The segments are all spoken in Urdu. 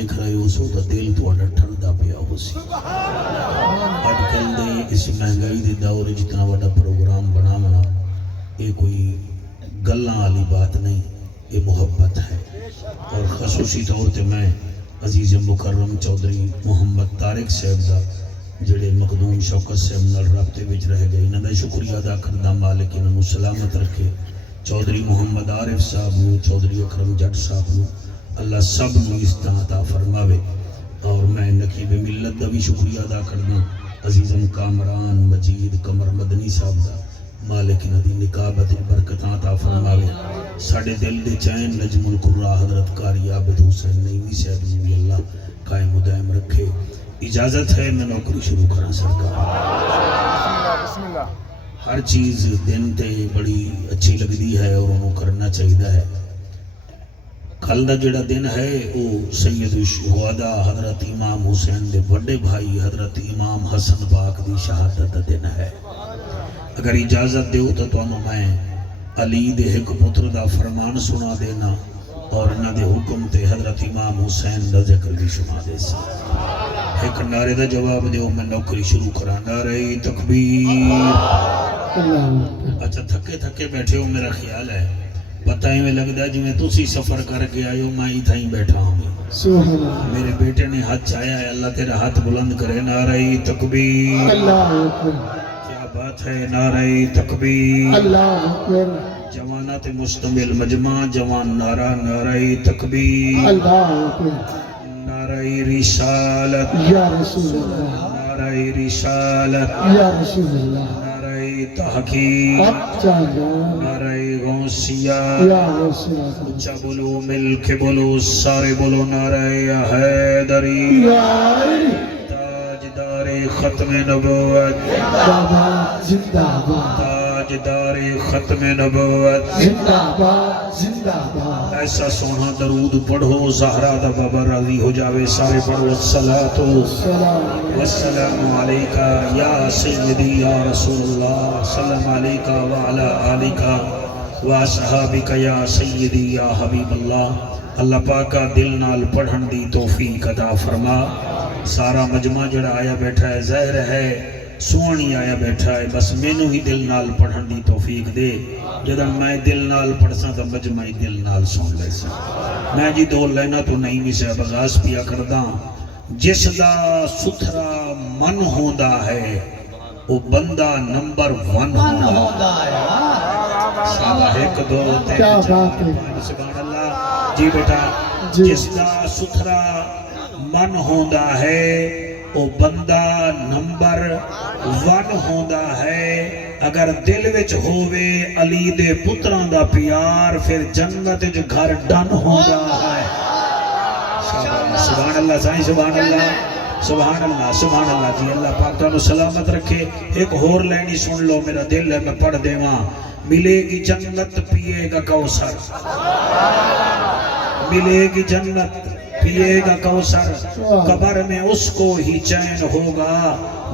دیکھ رہے ہو سو تو دل تھوڑا ٹھنڈا پیا ہو سی اج کل دے اس مہنگائی دے دور جتنا بڑا پروگرام بناونا یہ کوئی گلاں والی بات نہیں، یہ محبت ہے۔ اور خصوصی طور تے میں عزیز مکرم چودھری محمد طارق صاحب دا جڑے مخدوم شوکت صاحب نال رابطے وچ رہ گئے انہاں دا شکریہ ادا کردا، مالک انہاں نوں سلامت رکھے۔ چودھری محمد عارف صاحب نوں، چودھری اکرم جٹ صاحب نوں اللہ سب نوں عزت عطا فرماوے۔ اور میں نقیب ملت دا بھی شکریہ ادا کردا، عزیزم کامران مجید قمر مدنی صاحب دا، مالک انہاں دی نکابت برکتاں عطا فرماوے۔ ساڈے دل دے چین نجم القرا حضرت قاری عابد حسین نعیمی صاحب نوں بھی اللہ قائم و دائم رکھے۔ اجازت ہے میں نوکری شروع کراں سرکار؟ بسم اللہ۔ ہر چیز دن تے بڑی اچھی لگدی ہے اور انہوں کرنا چاہیے ہے۔ کل دا جڑا دن ہے وہ سید الشہداء حضرت امام حسین دے بڑے بھائی حضرت امام حسن پاک دی شہادت دا دن ہے۔ اگر اجازت دیو تو تانوں میں علی دے ایک پتر دا فرمان سنا دینا اور انہاں دے حکم تے حضرت امام حسین دا ذکر بھی سنا دے سا۔ ایک نعرے دا جواب دیو میں نوکری شروع کرا، نعرہ تکبیر۔ اچھا تھکے تھکے بیٹھے ہو میرا خیال ہے، پتہ ہی میں لگتا ہے جو میں تسی سفر کر کے آئے ہو، میں ہی تھا ہی بیٹھا ہوں۔ میرے بیٹے نے ہاتھ چاہیا ہے، اللہ تیرا ہاتھ بلند کرے، نعرہ تکبیر۔ کیا بات ہے، نعرہ تکبیر۔ جوانات مشتمل مجمع جوان نعرہ، نعرہ تکبیر، نعرہ رسالت یا رسول اللہ، نعرہ رسالت یا رسول اللہ، نعرہ تحقیق، نعرہ غوثیہ، یا رسول اللہ، اچھا بولو مل کے بولو سارے بولو نعرہ حیدری، تاجدار ختم نبوت، زندہ باد، تاجدار ختم نبوت، زندہ باد، زندہ باد۔ ایسا سونا درود پڑھو زہرا دا بابا راضی ہو جاوے، سارے پڑھو الصلاۃ والسلام علیکہ یا سیدی یا رسول اللہ، سلام علیکہ وعلی آلکہ واصحابکہ یا سیدی یا حبیب اللہ۔ اللہ پاکا دل نال پڑھن دی توفیق عطا فرما۔ سارا مجمع جڑا آیا بیٹھا ہے ظاہر ہے سونی آیا بیٹھا ہے، بس مینوں ہی دل نال پڑھن دی توفیق دے۔ جدن میں دل نال پڑھساں تو مجمع ہی دل نال سن لے سا۔ میں جی دو لینا تو نہیں بھی سے بغاز پیا کرداں، جس دا ستھرا من ہوندا ہے وہ بندہ نمبر 1 ہوندا ہے۔ سابہ ایک دو کیا تین بات ہے، سبحان اللہ۔ جی بیٹا جس دا ستھرا من ہوندا ہے وہ بندہ نمبر 1 ہوندا ہے۔ اگر دل وچ ہووے علی دے پتراں دا پیار پھر جنت جو گھر ڈن ہوندا ہے۔ سبحان اللہ سائیں، سبحان اللہ، سبحان اللہ، سبحان اللہ۔ جی اللہ پاک تانوں سلامت رکھے۔ ایک اور لینی سن لو، میرا دل ہے میں پڑھ دیواں۔ ملے گی جنت پیے گا کوثر، ملے گی جنت پیے گا کوثر، قبر میں اس کو ہی چین ہوگا،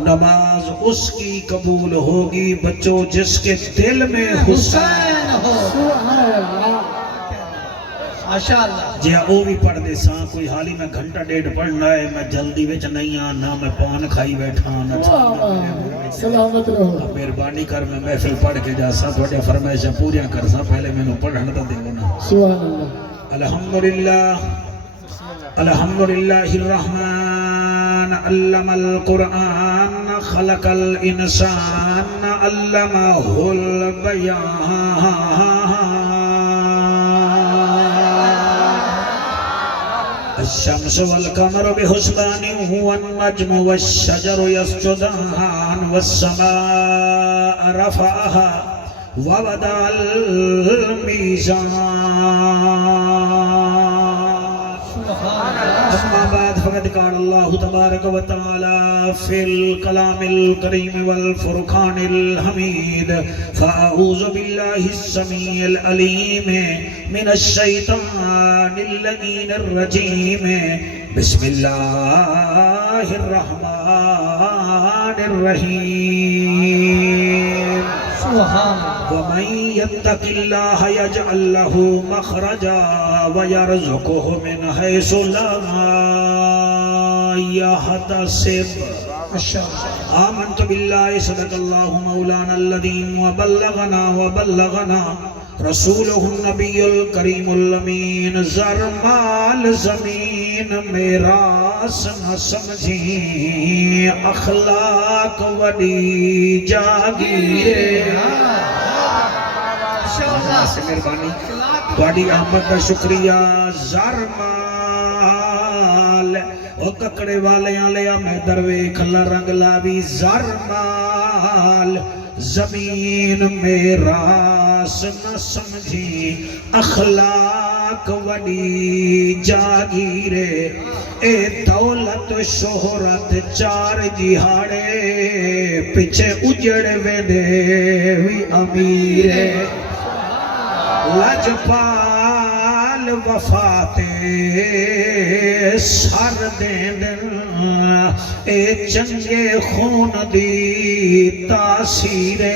نماز اس کی قبول ہوگی، بچوں جس کے دل میں حسین ہو۔ جی ہاں وہ بھی پڑھ دے ساں، کوئی حالی میں گھنٹہ ڈیڑھ پڑھنا ہے، میں جلدی وچ نہیں آنا، میں پان کھائی بیٹھا نہ سلامت رہو۔ مہربانی کر میں محفل پڑھ کے جا سا تھوڑے فرمائشاں پوریاں کر سا، پہلے میں نے پڑھنا تو دیو نا۔ سبحان اللہ۔ الحمدللہ الحمدللہ الرحمن علم القرآن خلق الانسان علمہ البیان الشمس والقمر بحسبان والنجم والشجر يسجدان والسماء رفعها ووضع الميزان اما بعد فقد قال الله تبارك وتعالى في الكلام الكريم والفرقان الحميد فأعوذ بالله السميع العليم من الشيطان اللعين الرجيم بسم الله الرحمن الرحيم سبحان وَمَن يَتَّقِ اللَّهَ يَجْعَل لَّهُ مَخْرَجًا وَيَرْزُقْهُ مِنْ حَيْثُ لَا يَحْتَسِبُ آمنت بالله صدق الله مولانا الذين وبلغنا رسوله النبي الكريم الامين زر مال زمین میراث نہ سمجھی اخلاق وڈی جاگیرے سے مہربانی بڑی آمد کا شکریہ زر مال او ککڑے والے لیا میں دروے کھلا رنگ لاوی زر مال زمین میراث نہ سمجھی اخلاق وڈی جاگیرے اے دولت شہرت چار جہاڑے پچھے اجڑ ویندے وی امیرے لجپال وفاتے سر دین اے چنگے خون دی تاثیرے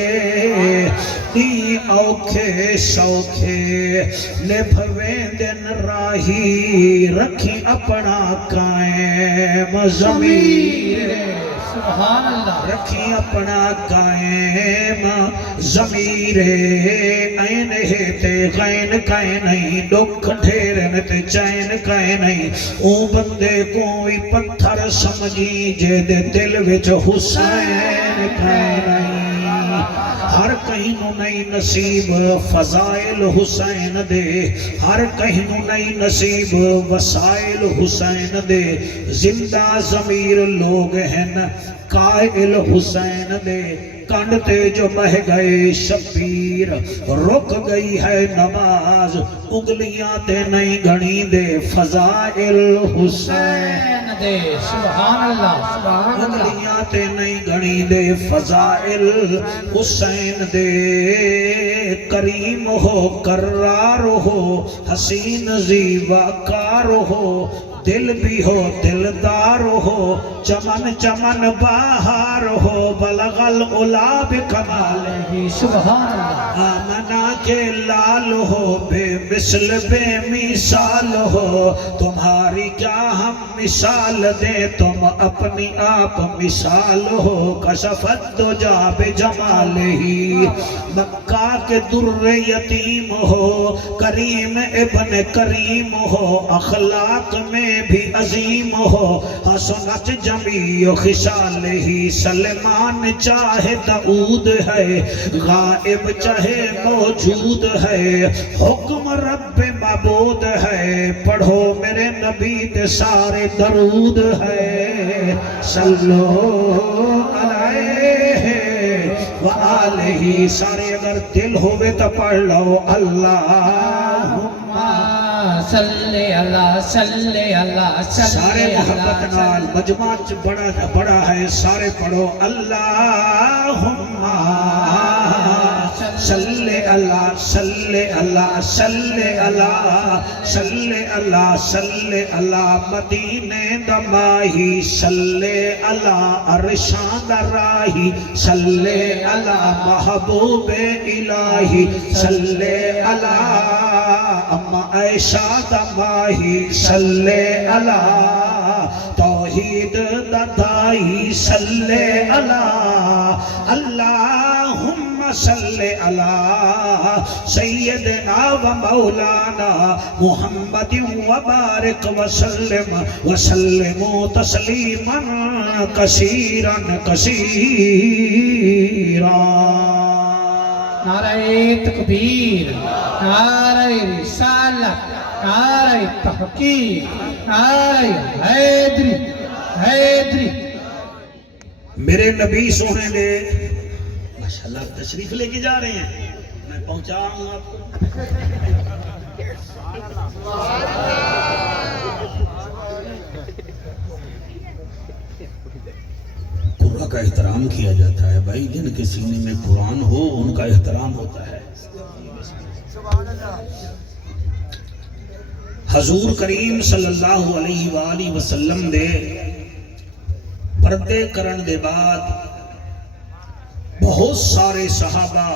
دی اوکھے سوکھے نبھویندن راہی رکھی اپنا قائم ضمیر سبحان اللہ رکھی اپنا قائم ضمیر این ہے تے غین کائے نہیں دکھ ڈھیرن تے چین کائے نہیں او بندے کوئی پتھر سمجھی جے دے دل وچ حسین کائے نہیں ہر کہیں نو نئی نصیب فضائل حسین دے ہر کہیں نو نئی نصیب وسائل حسین دے زندہ ضمیر لوگ ہیں قائل حسین دے کانڈتے جو بہ گئے شبیر رک گئی ہے نماز انگلیاں تے نہیں گھڑی دے فضائل حسین دے سبحان اللہ سبحان اللہ انگلیاں تے نہیں گھڑی دے فضائل حسین دے کریم ہو کرار ہو حسین زیبا کار ہو دل بھی ہو دلدار ہو چمن چمن باہر ہو بلغ العلا بکمالہ سبحان اللہ آمنہ کے لال ہو بے مثل بے مثال ہو تمہاری کیا ہم مثال دیں تم اپنی آپ مثال ہو کشفت دو جا بے جمال ہی مکہ کے در یتیم ہو کریم ابن کریم ہو اخلاق میں بھی عظیم ہو حسنت جمیع خصال ہی سلمان چاہے داؤد ہے غائب چاہے موجود ہے حکم رب معبود ہے پڑھو میرے نبی تے سارے درود ہے صلو علیہ وآلہ سارے اگر دل ہوئے تو پڑھ لو اللہم صلی اللہ صلی اللہ سارے محبت نال مجمع بڑا ہے سارے پڑھو اللہم صلی اللہ صلی اللہ صلی اللہ صلی اللہ صلی اللہ مدینے دماہی صلی اللہ عرشان دراہی صلی اللہ محبوب الہی صلی اللہ اما عائشہ دماہی صلی اللہ توحید ددائی صلی اللہ اللہم صلی اللہ سیدنا و مولانا محمد وبارک وسلم وسلم تسلیما کثیرا کثیرا نعرہ تکبیر نعرہ رسالت نعرہ تحقیق نعرہ حیدری حیدری میرے نبی سونے نے ماشاءاللہ تشریف لے کے جا رہے ہیں میں پہنچا ہوں آپ کو قرآن کا احترام کیا جاتا ہے بھائی جن کے سینے میں قرآن ہو ان کا احترام ہوتا ہے حضور کریم صلی اللہ علیہ وآلہ وسلم دے پردے کرن دے بعد بہت سارے صحابہ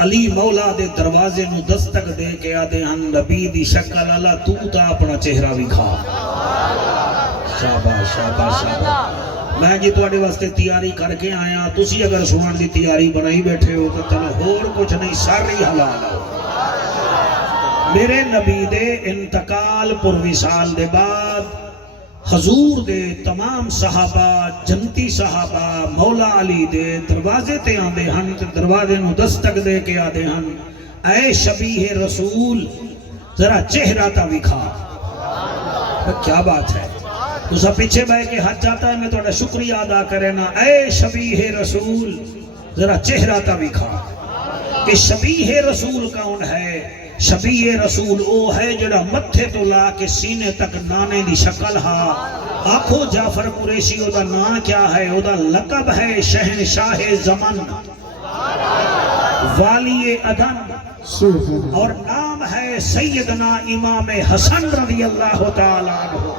علی مولا دے دروازے نو دستک دے کے آدے ہن نبی دی شکل اللہ تو تا اپنا چہرہ وکھا. شاباش شاباش شاباش. میں جی تواڈے واسطے تیاری کر کے آیا, تسی اگر سنن دی تیاری بنائی بیٹھے ہو تو چلو ہور کچھ نہیں, ساری حلال ہو. میرے نبی دے انتقال پر وصال دے بعد حضور دے تمام صحابہ, جنتی صحابہ مولا علی دے دروازے تے آندے ہن تے دروازے نو دستک دے کے آدے ہن اے شبیہ رسول ذرا چہرہ تا وکھا. کیا بات ہے, تسا پیچھے بہ کے ہاتھ جاتا ہے, میں تھوڑا شکریہ ادا کرے نا. اے شبیہ رسول ذرا چہرہ تا وکھا. کہ شبیہ رسول کون ہے؟ شبیہ رسول او ہے جڑا متھے تو لا کے سینے تک نانے دی شکل ہا. آنکھو جعفر قریشی او دا نام کیا ہے؟ او دا لقب ہے شہنشاہ زمن, والی عدن, اور نام ہے سیدنا امام حسن رضی اللہ تعالیٰ عنہ.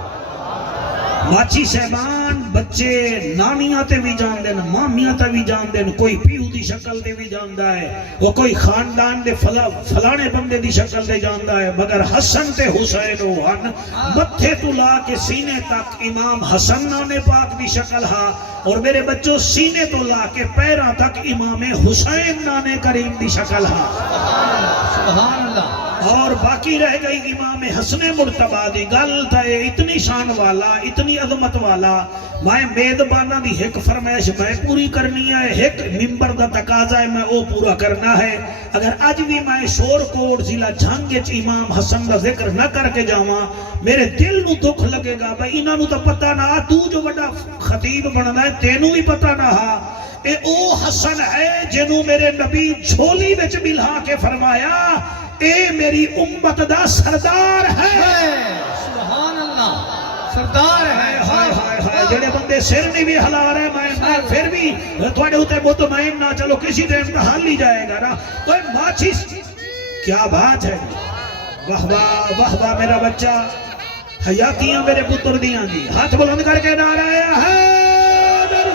ماچی صاحبان بچے نانیاں تے بھی جان دین, مامیاں تے بھی جان دین, کوئی پیو دی شکل دے بھی جاندا ہے, وہ کوئی خاندان دے فلانے بندے دی شکل دے جاندا ہے, مگر حسن تے حسین ہو ہن متھے تو لا کے سینے تک امام حسن نانے پاک دی شکل ہا. اور میرے بچوں سینے تو لا کے پیراں تک امام حسین نانے کریم دی شکل ہا. سبحان اللہ. اور باقی رہ گئی امام حسن مرتبہ دی گل تے اتنی شان والا, اتنی عظمت والا. میں میدبانہ دی ایک فرمائش میں پوری کرنی ہے, ایک ممبر دا تقاضا ہے میں او پورا کرنا ہے. اگر اج بھی میں شور کوٹ ضلع جھنگچ امام حسن دا ذکر نہ کر کے جاواں, میرے دل نو دکھ لگے گا. بھائی انہاں نو تو پتہ نہ, تو جو بڑا خطیب بننا ہے تینوں بھی پتہ نہ ہا. اے او حسن ہے جنوں میرے نبی جھولی وچ ملا کے فرمایا اے میری امت دا سردار ہے. سبحان اللہ, سردار ہے. ہائے ہائے ہائے, جڑے بندے سر نہیں بھی ہلا رہے, میں پھر بھی تھوڑے ہوتے مطمئن نہ چلو کسی دن امتحان لی جائے گا نا. کوئی ماچس, کیا بات ہے, واہ واہ واہ واہ میرا بچہ, حیاتیاں میرے پتر دیاں جی, ہاتھ بلند کر کے نعرہ حیدر.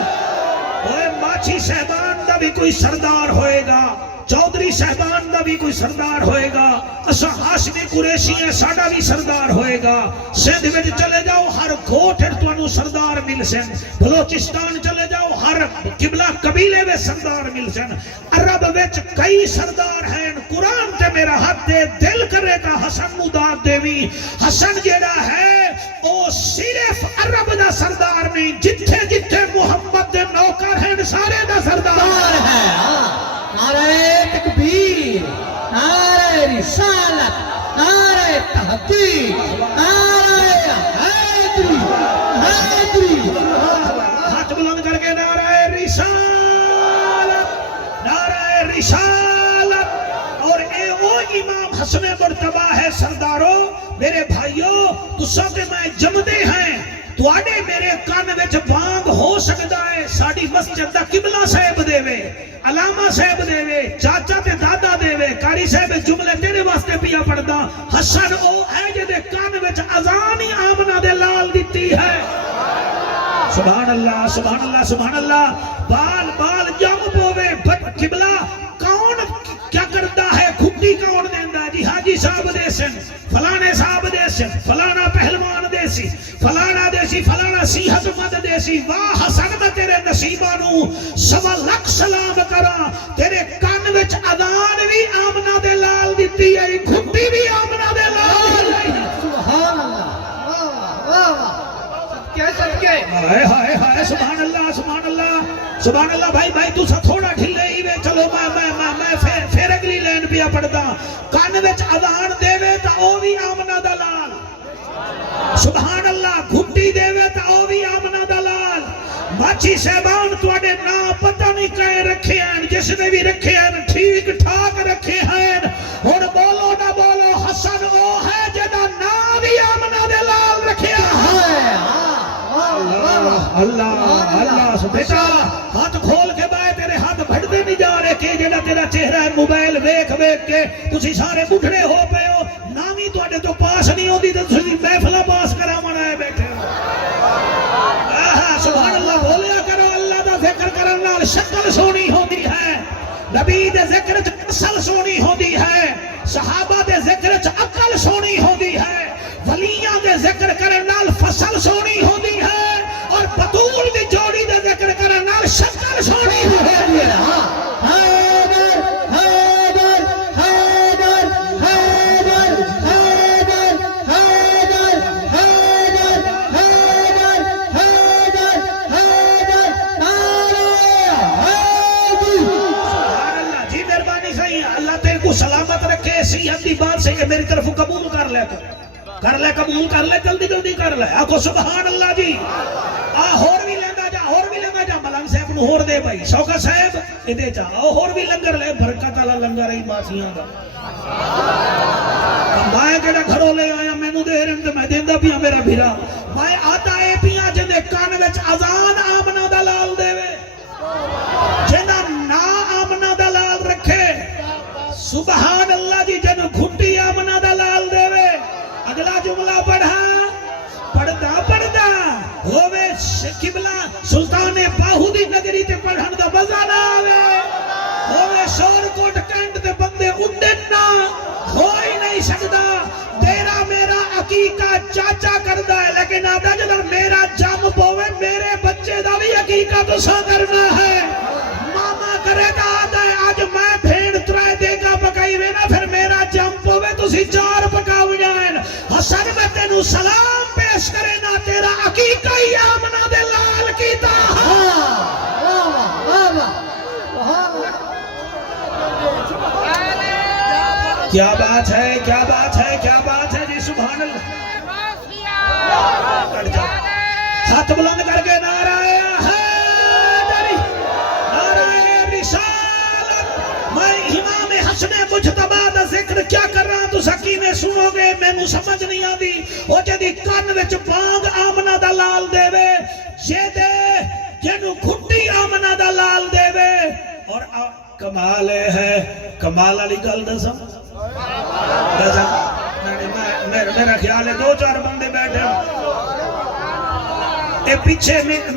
اوے ماچی صاحبان دا بھی کوئی سردار ہوئے گا, چودھری صاحبان دا بھی کوئی سردار ہوئے گا, اسا ہاشمی قریشی ہیں ساڈا بھی سردار ہوئے گا. سندھ میں چلے جاؤ ہر گھوٹر تانوں سردار مل سن, بلوچستان چلے جاؤ ہر قبلہ قبیلے میں سردار مل سن, عرب وچ کئی سردار ہیں. قرآن تے میرا ہاتھ دے دل کرے گا حسن نو داد دیوی. حسن جیڑا ہے او صرف عرب دا سردار نہیں, جتھے جتھے محمد دے نوکر ہیں سارے دا سردار ہے. نعرہ تکبیر, نعرہ رسالت, نعرہ تحقیق, نعرہ حیدری, حیدری. ہاتھ بلند کر کے نعرہ رسالت, نعرہ رسالت. اور اے وہ امام حسن مرتبہ ہے. سرداروں میرے بھائیوں, تساں تے میں جمدے ہیں, تواڈے میرے کان وچ بانگ ہو سکدا ہے ساڈی مسجد دا قبلہ صاحب دے وے, علامہ صاحب دے وے, چاچا تے دادا دے وے, قاری صاحب جملے تیرے واسطے پیا پڑھدا. حسن او ہے جے کان وچ اذان ہی آمنہ دے لال دتی ہے. سبحان اللہ سبحان اللہ سبحان اللہ. بال بال جم پوے قبلہ کون کیا کرتا ہے, کھٹی کون دیندا جی, حاجی صاحب دے سن, فلانے صاحب دے سن, فلانا پہلوان دے سی, فلانا دے سی, فلانا صحت مند دے سی. واہ حسن میں تیرے نصیبہ نو 100 لاکھ سلام کرا. تیرے کان وچ اذان بھی آمنہ دے لال دتی ہے, کھٹی بھی آمنہ دے لال. سبحان اللہ, واہ واہ, صدقے ہائے ہائے ہائے, سبحان اللہ سبحان اللہ سبحان اللہ. بھائی بھائی تسا تھوڑا ڈھلے ہی وے, چلو میں پھر اگلی لین پیا پڑھدا. کان وچ اذان دے وے تا او بھی آمنہ دا لال. سبحان اللہ. گھٹی دے وے تا او بھی آمنہ دا لال. ماچی صاحبان تواڈے نام پتہ نہیں کہیں رکھے ہیں, جس نے بھی رکھے ہیں ٹھیک ٹھاک رکھے ہیں. ہن بولو نہ بولو, حسن او ہے جدا نام بھی آمنہ دے لال رکھیا ہے. اللہ اللہ اللہ. بیٹا ہاتھ کھول کے بائے, تیرے ہاتھ بڑھتے نہیں جا رہے کہ جڑا تیرا چہرہ ہے موبائل ویکھ ویکھ کے تسی سارے بڈھڑے ہو پے ہو. نامی تواڈے تو پاس نہیں ہوندی تے تسی محفلاں پاس کراون آئے بیٹھے ہو. سبحان اللہ بولیا کرو, اللہ دا ذکر کرن نال شکل سونی ہوندی ہے. نبی دے ذکر نسل سونی ہوندی ہے، صحابہ دے ذکر چ عقل سونی ہوندی ہے، ولیاں دے ذکر کرن نال فصل سونی ہوندی ہے، اور بطول دی جوڑی دے ذکر کرن نال شکل سونی ہوندی ہے۔ حیدر حیدر حیدر حیدر حیدر حیدر حیدر حیدر حیدر حیدر سبحان اللہ جی، مہربانی صحیح، اللہ تیرے کو سلامت رکھے، صحت دی بات سے میری طرف قبول کر لے، کر لے، قبول کر لے، جلدی جلدی کر لے، آکھو سبحان اللہ جی۔ ہور بھی لیندہ جا، ہور بھی لیندہ جا، ملنگ صاحب نو ہور دے بھائی، شوکہ صاحب ادھے جا، ہور بھی لنگر لے، برکت اللہ لنگر ہی باسیاں دا۔ میں کہنا گھروں لے آیا، میں نو دے رہے ہیں، میں دیندہ پیا میرا بھیرا، میں آتا اے پیا جندے کان وچ اذان آمنہ دلال دے وے، جنہ نا آمنہ دلال رکھے، سبحان اللہ جی، جنہ گھٹی آمنہ دلال دے وے۔ اگلا جملہ پڑھا، پڑھدا پڑھدا ہووے قبلہ سلطان باہو دی نگری تے پڑھن دا مزہ نہ آوے، ہووے شور کوٹ کینٹ تے بندے اڈن نہ ہو ہی نہیں سکدا، تیرا میرا عقیقہ چاچا کردا ہے، لیکن آدھا جدر میرا جم پوے میرے بچے دا بھی عقیقہ تو سا کرنا ہے، ماما کرے دا آدھا ہے آج میں بھیڑ ترائے دے گا پکائی وینا، پھر میرا جم پوے تو سی چار پکاو جائیں، حسن میں تینو سلام پیش کرے نا، تیرا عقیقہ ہی آمنہ دے لال کی تا۔ کیا بات ہے، کیا بات ہے، کیا بات ہے جی، سبحان اللہ۔ ہاتھ بلند کر کے نعرہ حیدری، نعرہ رسالت۔ میں امام حسن مجتبی دا ذکر کیا کر رہا ہوں، تو سکی میں سنو گے، میں نو سمجھ نہیں آدھی، وہ جدی کان وچ بانگ آمنہ دا لال دے وے، جے دے جنو گھٹی آمنہ دا لال دے وے، اور کمال ہے، کمال علی گل دسا میرا خیال ہے دو چار بندے بیٹھے اے پیچھے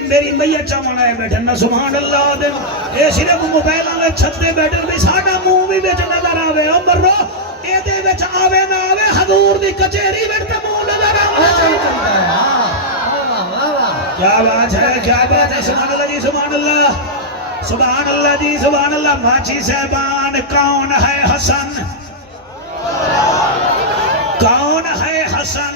میری میت چاہاں آئے بیٹھے نا، سبحان اللہ دے، اے صرف موبائل آلے چھتے بیٹھے بھی ساڑھا منہ بھی بیچ نظر آوے، عمر رو اے دے بیچ آوے نہ آوے، حضور دی کچھیری بیٹھتا منہ نظر آوے۔ کیا بات ہے، کیا بات ہے، سبحان اللہ جی، سبحان اللہ، سبحان اللہ جی، سبحان اللہ۔ ماچی صاحبان، کون ہے حسن، کون ہے حسن،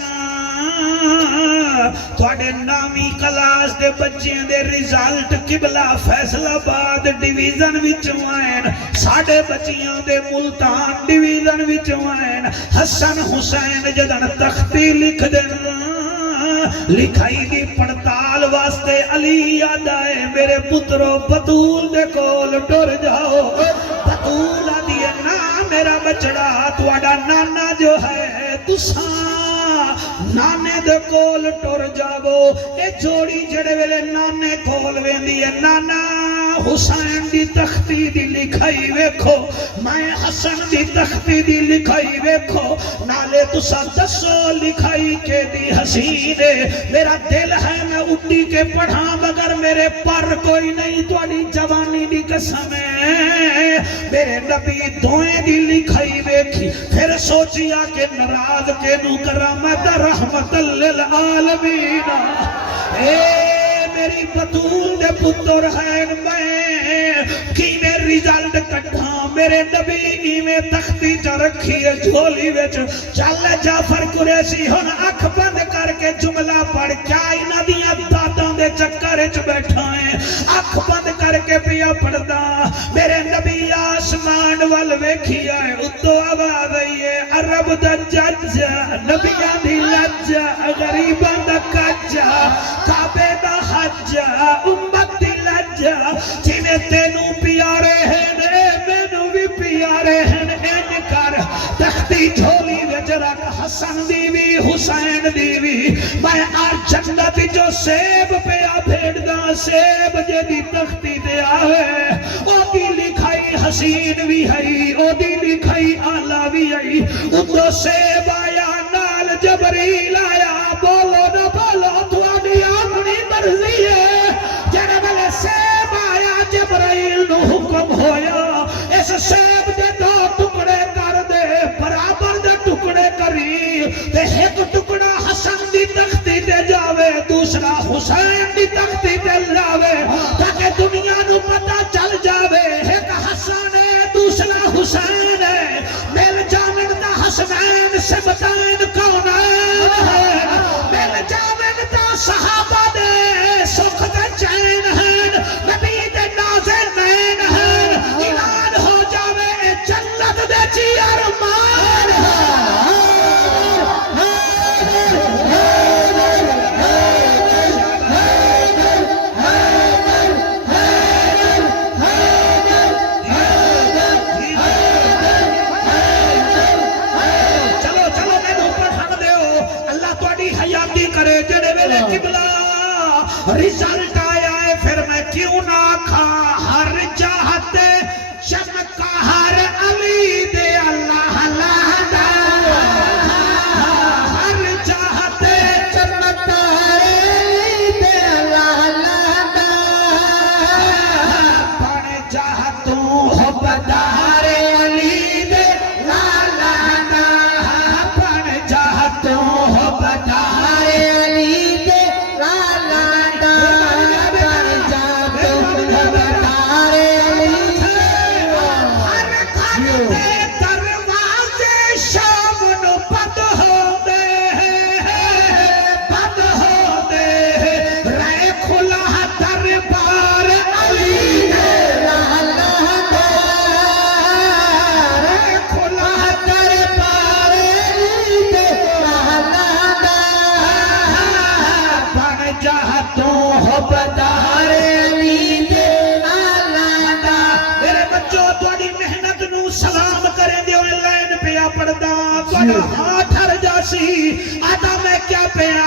تواڈے نامی کلاس دے بچیاں دے ریزلٹ قبلہ فیصل آباد ڈیویژن وچوں آئین، ساڈے بچیاں دے ملتان ڈیویژن وچوں آئین، حسن حسین جدن تختی لکھ دن، لکھائی دی پڑتال واسطے علی یاد آئے، میرے پترو بطول دے کول ٹر جاؤ، بطول دی نا میرا بچڑا، تواڈا نانا جو ہے تساں نانے دے کول ٹر جاؤ، اے جوڑی جڑے ویلے نانے کول ویندی ہے، نانا حسین دی تختی دی لکھائی ویکھو، میں حسن دی تختی دی لکھائی ویکھو، نالے تسا دسو لکھائی کے دی حسین ہے، میرا دل ہے میں اٹھی کے پڑھاں مگر میرے پر کوئی نہیں، تواڈی جوانی دی قسم ہے، میرے نبی دوئیں دی لکھائی ویکھی، پھر سوچیا کہ ناراض کے نو کرامت رحمت للعالمین، اے میری بطول دے پتر ہیں، میں کی میں ریزلٹ کٹھا، میرے نبی میں تختی چا رکھی ہے جھولی ویچ، چل جعفر قریشی ہن اکھ بند کر کے جملہ پڑھ، کیا انہ دیا داداں دے چکر اچ بیٹھا ہے، اکھ بند کر کے پیا پڑھدا، میرے نبی آسمان وال ویکھی آئے، اتو آواز آئیے، عرب دا ججا، نبیاں دی لجا، غریباں دا کجا، کعبے دا حجا، امت دی لجا، جی میں تینوں پیارے ہیں، مینوں بھی پیارے ہیں، ان کر تختی جھولی وچ رکھ، حسن دیوی حسین دیوی، میں آر جنت جو سیب پیا بھیڑ دا، سیب جدی تختی دے آوے، او دی لکھائی حسین بھی ہے، او دی لکھائی آلہ بھی ہے، اتو سیب آیا نال جبریل آیا، بولو نہ بولو تواڈی اپنی مرضی ہے، جڑے ویلے سیب آیا جبرائیل نو حکم ہویا، اس سیب دے حسین دی تختی دل جاوے تاکہ دنیا نو پتہ چل جاوے ایک حسن ہے دوسرا حسین ہے مل جاون دا حسنین سبتین کونین ہے مل جاون دا صحابہ دے سکھ دے چین ہیں نبی دے نازنین ہیں اعلان ہو جاوے جنت دے جی ارمان رزلٹ آیا ہے پھر میں کیوں نہ کھا ہر جہت چمکا ہر علی دے اللہ لادا ہر جہت چمکا ہر علی دے اللہ لادا بڑے جہتوں ہو بدار علی دے لادا بڑے جہتوں ہو بدار علی دے ہاتھ ہر جاسی آدھا میں کیا پیا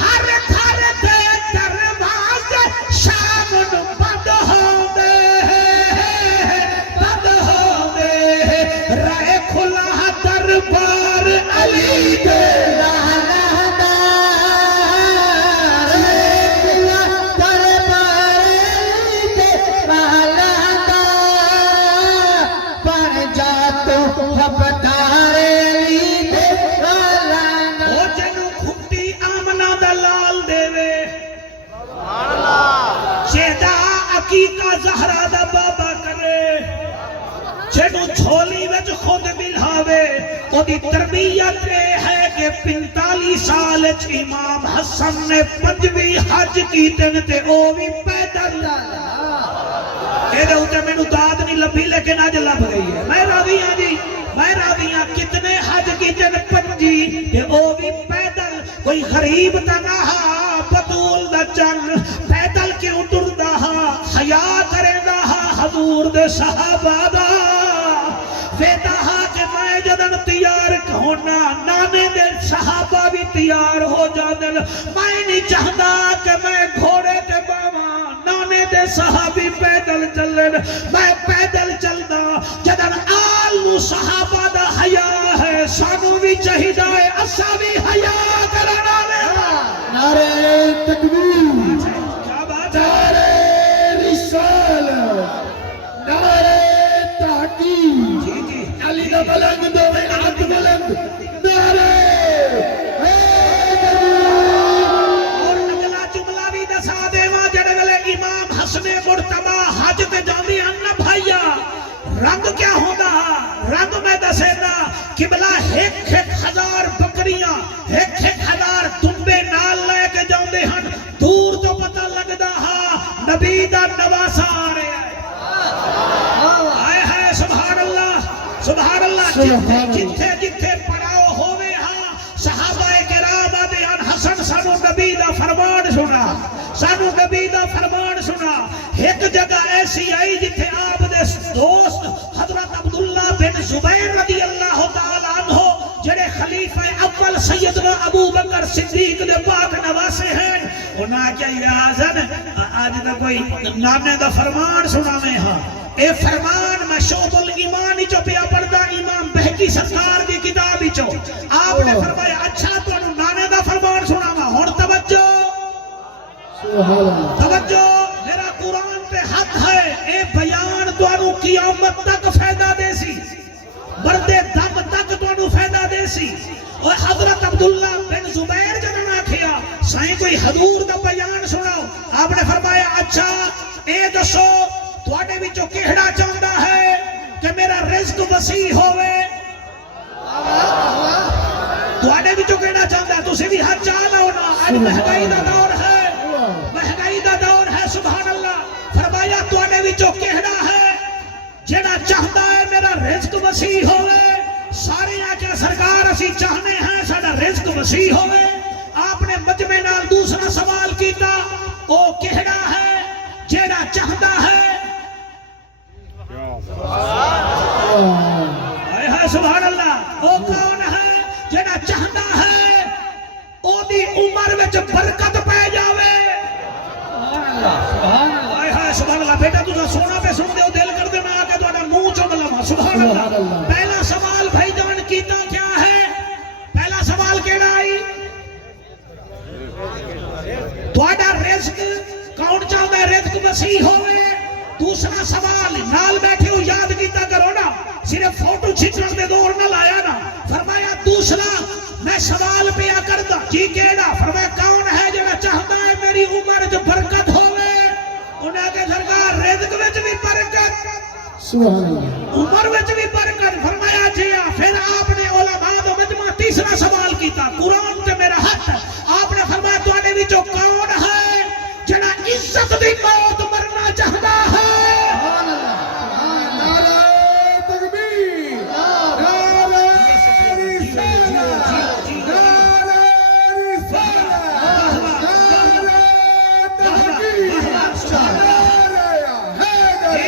ہر گھر دے دروازے شام نو بند ہو دے رہے کھلا دربار علی دے زہرا دا بابا کرے جنو چھولی وچ خود ملاوے او دی تربیت ہے کہ 45 سال امام حسن نے 5 حج کیتن تے او بھی پیدل اے دے اوتے مینوں داد نہیں لبھی لیکن اج لب گئی ہے میں راضی ہاں جی میں راضی ہاں کتنے حج کیتن 5 تے او بھی پیدل کوئی غریب تا نہ بطول دا چن پیدل کیوں ٹردا حیا کریندا حضور دے صحابہ دا ویدا کہ میں جدن تیار ہونا نانے دے صحابہ بھی تیار ہو جاندن میں نہیں چاہتا کہ میں گھوڑے تے باواں نانے دے صحابی پیدل چلن میں پیدل چلدا جدن آل صحابہ دا حیا ہے سانو بھی چاہیدا ہے اساں بھی حیا کرنا نعرہ تکبیر کیا بات ہے نعرہ تحقیق علی دا بلند دو میں ہاتھ بلند نعرہ اور اگلا جملہ بھی دسا دیواں جڑے ویلے امام حسن مرتبہ حج تے جاندے ہن نا بھائیا رنگ کیا ہوندا رنگ میں دسے دا قبلہ 1,000 بکریاں 1,000 دمبے نال لے کے جاندے ہن دور تو پتہ لگدا نبی دا نواسا آ رہا ہے سبحان اللہ جتھے جتھے پڑاؤ ہوئے ہاں صحابہ کرام آدھے ہاں حسن سانو نبی دا فرمان سنا سانو نبی دا فرمان سنا ایک جگہ ایسی آئی جتھے آپ دے دوست حضرت عبداللہ بن زبیر رضی اللہ تعالیٰ عنہ جڑے خلیفہ اول سیدنا ابو بکر صدیق دے پاک نواسے ہیں انہاں کیا یازن آج دا کوئی نانے دا فرمان سنا میں ہاں اے فرمان میں شعب الایمان چو پیا پڑھدا امام بہقی سرکار دی کتاب چو آپ نے فرمایا اچھا تو نانے دا فرمان سنا میں ہن توجہ توجہ میرا قرآن پہ حق ہے اے بیان تو قیامت تک فائدہ دے سی بردے دم تک تو فائدہ دے سی اور حضرت عبداللہ بن زبیر جنہاں کھیا سائیں کوئی حضور دا بیان سناؤ. آپ نے فرمایا اچھا اے دسو تواڈے وچوں کیڑا چاہندا ہے کہ میرا رزق وسیع ہوئے؟ تواڈے وچوں کیڑا چاہندا ہے؟ تسی بھی ہاتھ چاہ لو نا. اج مہنگائی دا دور ہے, مہنگائی دا دور ہے. سبحان اللہ. فرمایا تواڈے وچوں کیڑا ہے جڑا چاہتا ہے میرا رزق وسیع ہوئے؟ سارے آکھیا سرکار اسی چاہنے ہیں ساڈا رزق وسیع ہوئے. آپ نے مجمع نال دوسرا سوال کیتا, او کیڑا ہے جڑا چاہتا ہے سبحان اللہ, او کون ہے جڑا چاہتا ہے او دی عمر وچ برکت پہ جاوے؟ سبحان اللہ. بیٹا تسا سونا پہ سن دیو, دل کر دینا آ کے تہاڈا منہ چوم لواں. سبحان اللہ. پہلا سوال بھائی جان کیتا کیا ہے؟ پہلا سوال کیڑا آئی؟ تہاڈا رزق کون چاہتا ہے رزق وسیع ہوئے؟ دوسرا سوال نال بیٹھے ہو یاد کیتا کرو نا, صرف فوٹو کھچن دے دور نہ لایا نا. فرمایا دوسرا میں سوال پیا کردا جی کیڑا؟ فرمایا کون ہے جڑا چاہتا ہے میری عمر وچ برکت ہوئے؟ انہاں کے سرکار رزق وچ بھی برکت, سبحان اللہ, عمر وچ بھی برکت. فرمایا جی ہاں. پھر آپ نے علماء دا مجمع تیسرا سوال کیتا, قرآن تے میرا ہاتھ. آپ نے فرمایا تواڈے وچوں کون ہے جڑا عزت دی موت مرنا چاہتا ہے؟ سبحان اللہ. نعرہ تکبیر, نعرہ رسالت, نعرہ رسالت, نعرہ تکبیر, نعرہ حیدر.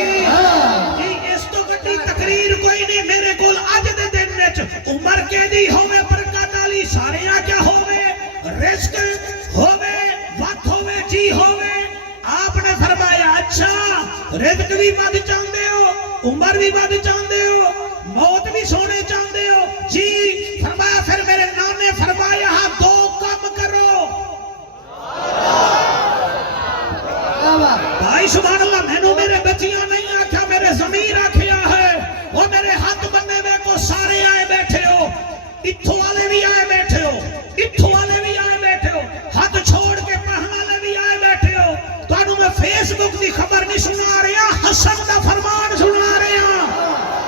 اس تو کٹی تقریر کوئی نہیں میرے کول اج دے دن وچ. عمر کیدی ہوے برکت والی, سارے کیا ہوے رزق ہوے, وقت ہوے, جی ہوے. آپ نے فرمایا اچھا رزق بھی ود چاہندے ہو, عمر بھی ود چاہندے ہو, موت بھی سونے چاہندے ہو جی. فرمایا پھر میرے نانے فرمایا دو کام کرو. بھائی سبحان اللہ, مینوں میرے بچیاں نہیں آکھیا, میرے ضمیر آکھیا ہے. وہ میرے ہاتھ بننے میں کو سارے آئے بیٹھے ہو, اتھوں والے بھی آئے بیٹھے ہو, اتھوں والے بھی آئے بیٹھے ہو, ہاتھ چھوڑ کے پڑھنے والے بھی آئے بیٹھے ہو. تانوں میں فیس بک دی خبر نہیں سنا رہا, حسن دا فرمان سنا رہا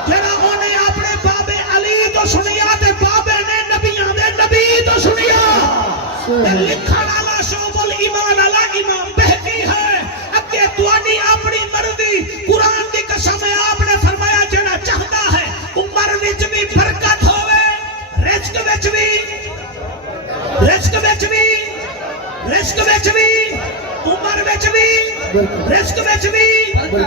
جڑا اونے اپنے بابے علی تو سنیا تے بابے نے نبیاں دے نبی تو سنیا. تے لکھن والا شعب الایمان والا امام بہقی ہے. اگے تواڈی اپنی مرضی, قرآن دی قسم ہے. آپ نے فرمایا جڑا چاہتا ہے عمر وچ بھی برکت ہوے, رزق وچ بھی, رزق وچ بھی, رزق وچ بھی, عمر وچ بھی, رزق وچ بھی,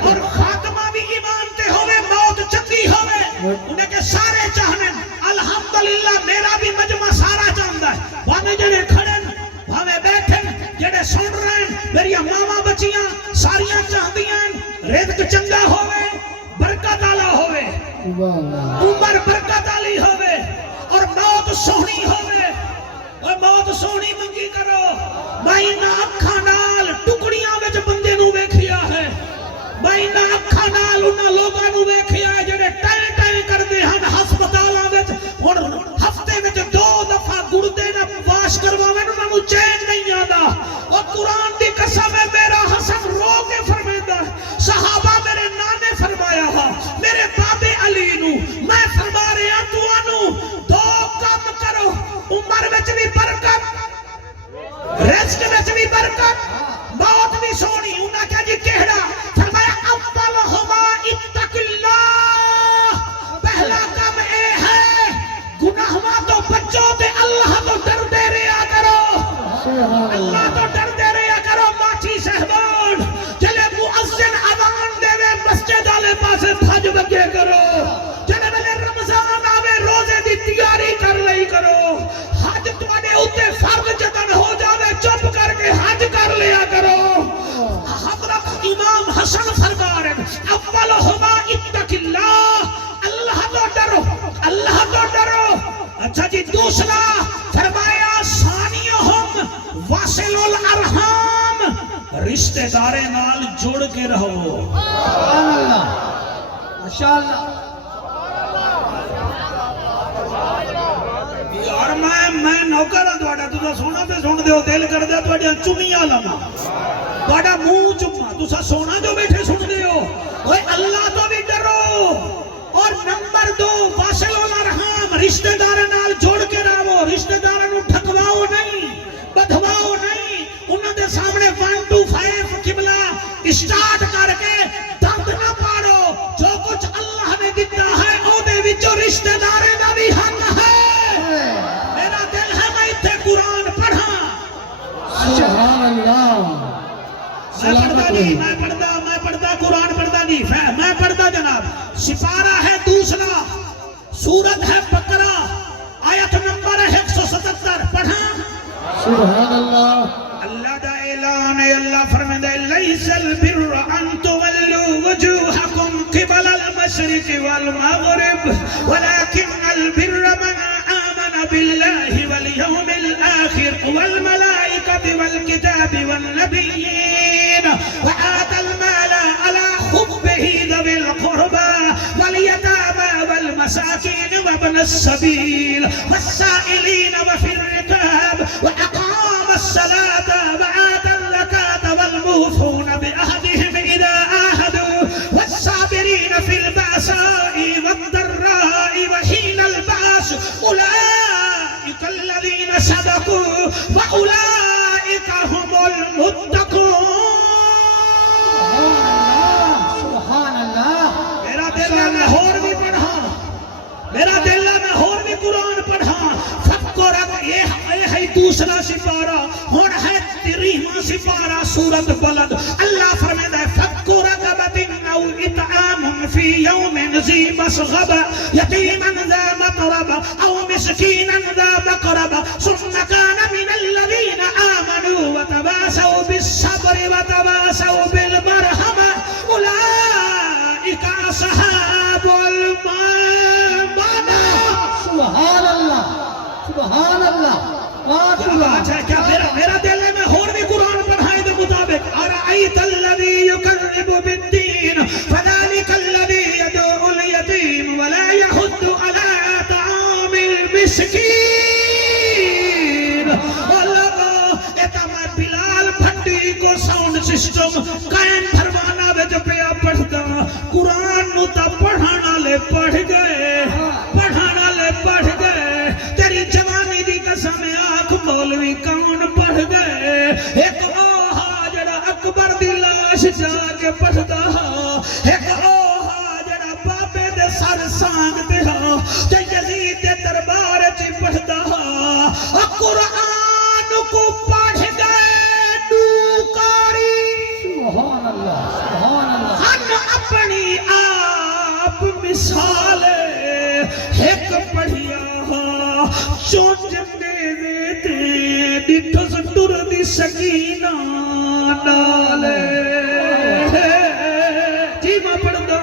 اور خاتمہ بھی ایمان تے ہوے, موت چنگی ہوے. انہیں کہ سارے چاہنے الحمدللہ. میرا بھی مجمع سارا چاہتا ہے, بھاویں جڑے کھڑن بھاویں بیٹھن, جڑے سن رہے ہیں, میری ماما بچیاں ساریاں چاہدیاں رزق چنگا ہوے, برکت والا ہوے, عمر برکت والی ہوے, اور موت سونی ہوے. اور موت سونی منگی کرو. میں انہاں اکھاں نال ٹکڑیاں وچ بندے نو ویکھیا ہے, میں انہاں اکھاں نال انہاں لوکاں نو ویکھیا ہے جڑے ٹائیں ٹائیں کردے ہن ہسپتالاں وچ. ہن ہفتے وچ 2 دفعہ گردے دا واش کرواویں انہاں نو چین نہیں آندا. او قرآن دی قسم ہے, میرا حسن رو کے فرمایندا ہے صحابہ میرے نانے فرمایا ہا میرے بابے علی نو, میں فرما رہا تانوں 2 کام کرو, عمر وچ بھی برکت, رزق وچ بھی برکت, موت بھی سونی. انہاں کہا جی کیڑا؟ فرمایا اولہما اتق اللہ. پہلا کام اے ہے گناہاں تو بچو تے اللہ تو ڈردے رہیا کرو, اللہ تو ڈردے رہیا کرو. ماچی صاحبان جلے مؤذن اذان دے مسجد والے پاسے بھج بگے کرو, جلے ویلے رمضان آوے روزے دی تیاری کر لئی کرو. حج تواڈے اوتے فرض جدن ہو جاوے چپ کر کے حج کر لیا کرو. حضرت امام حسن فرما رہے اولہما اتق اللہ, اللہ تو ڈرو, اللہ تو ڈرو. اچھا جی دوسرا فرمایا ثانیہم واصل الارحام, رشتہ دارے نال جڑ کے رہو. سبحان اللہ, ماشاءاللہ. یار یار میں نوکر ہاں تہاڈا تساں سونا تے سن دیو دل کردا تہاڈیاں چمیاں لواں تہاڈا منہ چما تساں سونا جو بیٹھے سن دیو اوے اللہ تو بھی ڈرو اور نمبر 2 واصل الارحام رشتہ داراں نال جوڑ کے رہو رشتہ داراں نوں ٹھکواؤ نہیں بدھواؤ نہیں انہاں دے سامنے 1 2 5 قبلہ اسٹارٹ کر کے دند نہ پاڑو جو کچھ اللہ نے دیتا ہے او دے وچوں رشتہ داراں دا بھی حق ہے میرا دل ہے میں ایتھے قرآن پڑھاں سبحان اللہ میں پڑھتا قرآن پڑھتا نہیں میں پڑھتا جناب سپارہ ہے دوسرا سورت ہے بقرہ آیت نمبر ہے 177 پڑھاں سبحان اللہ اللہ دا اعلان ہے اللہ فرمائے لیس البر ان تولوا وجوهکم قبل المشرق والمغرب ولكن البر من آمن بالله واليوم الآخر والملائكة والكتاب والنبيين وآتى المال على حبه ذوي القربى واليتامى والمساكين وابن السبيل والسائلين وفي الركاب وأقام الصلاة وآتى الزكاة والموفون بعهدهم إذا عاهدوا والصابرين في البأساء والضراء وحين البأس أولئك الذين صدقوا وأولئك هم المتقون سبحان اللہ میرا دل ہے میں اور بھی پڑھا میرا دل ہے میں اور بھی قرآن پڑھا فکر یہ ہے دوسرا سپارہ ہون ہے 13واں سپارہ سورت بلد اللہ فرمائے ہے فکر رغبت او اطعام فی یوم ذی مسغبہ یتیما ذا مقربہ او مسکینا ذا مقربہ ثم کان من الذین آمنوا وتواصوا بالصبر وتواصوا بالمرحمہ اولئک اصحاب المیمنہ سبحان اللہ سبحان اللہ اچھا کیا میرا دل ہے میں اور بھی قرآن پڑھائیں دے مطابق ارائیت الذی یکذب بالدین فذلک الذی یدعو الیتیم ولا یحض علی طعام المسکین اللہ ایتا میں بلال بھٹی کو ساؤنڈ سسٹم قائم پھروانا وچ پیا پڑھدا قرآن نو تا پڑھانا لے پڑھ گئے پڑھانا لے پڑھ گئے تیری جوانی دی قسم آنکھ مولوی کون پڑھ گئے ایک اوہا جڑا اکبر دی لاش جا کے پڑھدا ایک اوہا جڑا بابے دے سر سانگ دے تے یزید دے دربار چی پڑھدا قرآن کو پڑھ گئے ڈوکاری سبحان اللہ سبحان اللہ ہم اپنی آپ مثال ایک پڑھیا چونچ دے دیتے ڈٹھس ٹر دی سکینہ ڈالے جی میں پڑھدا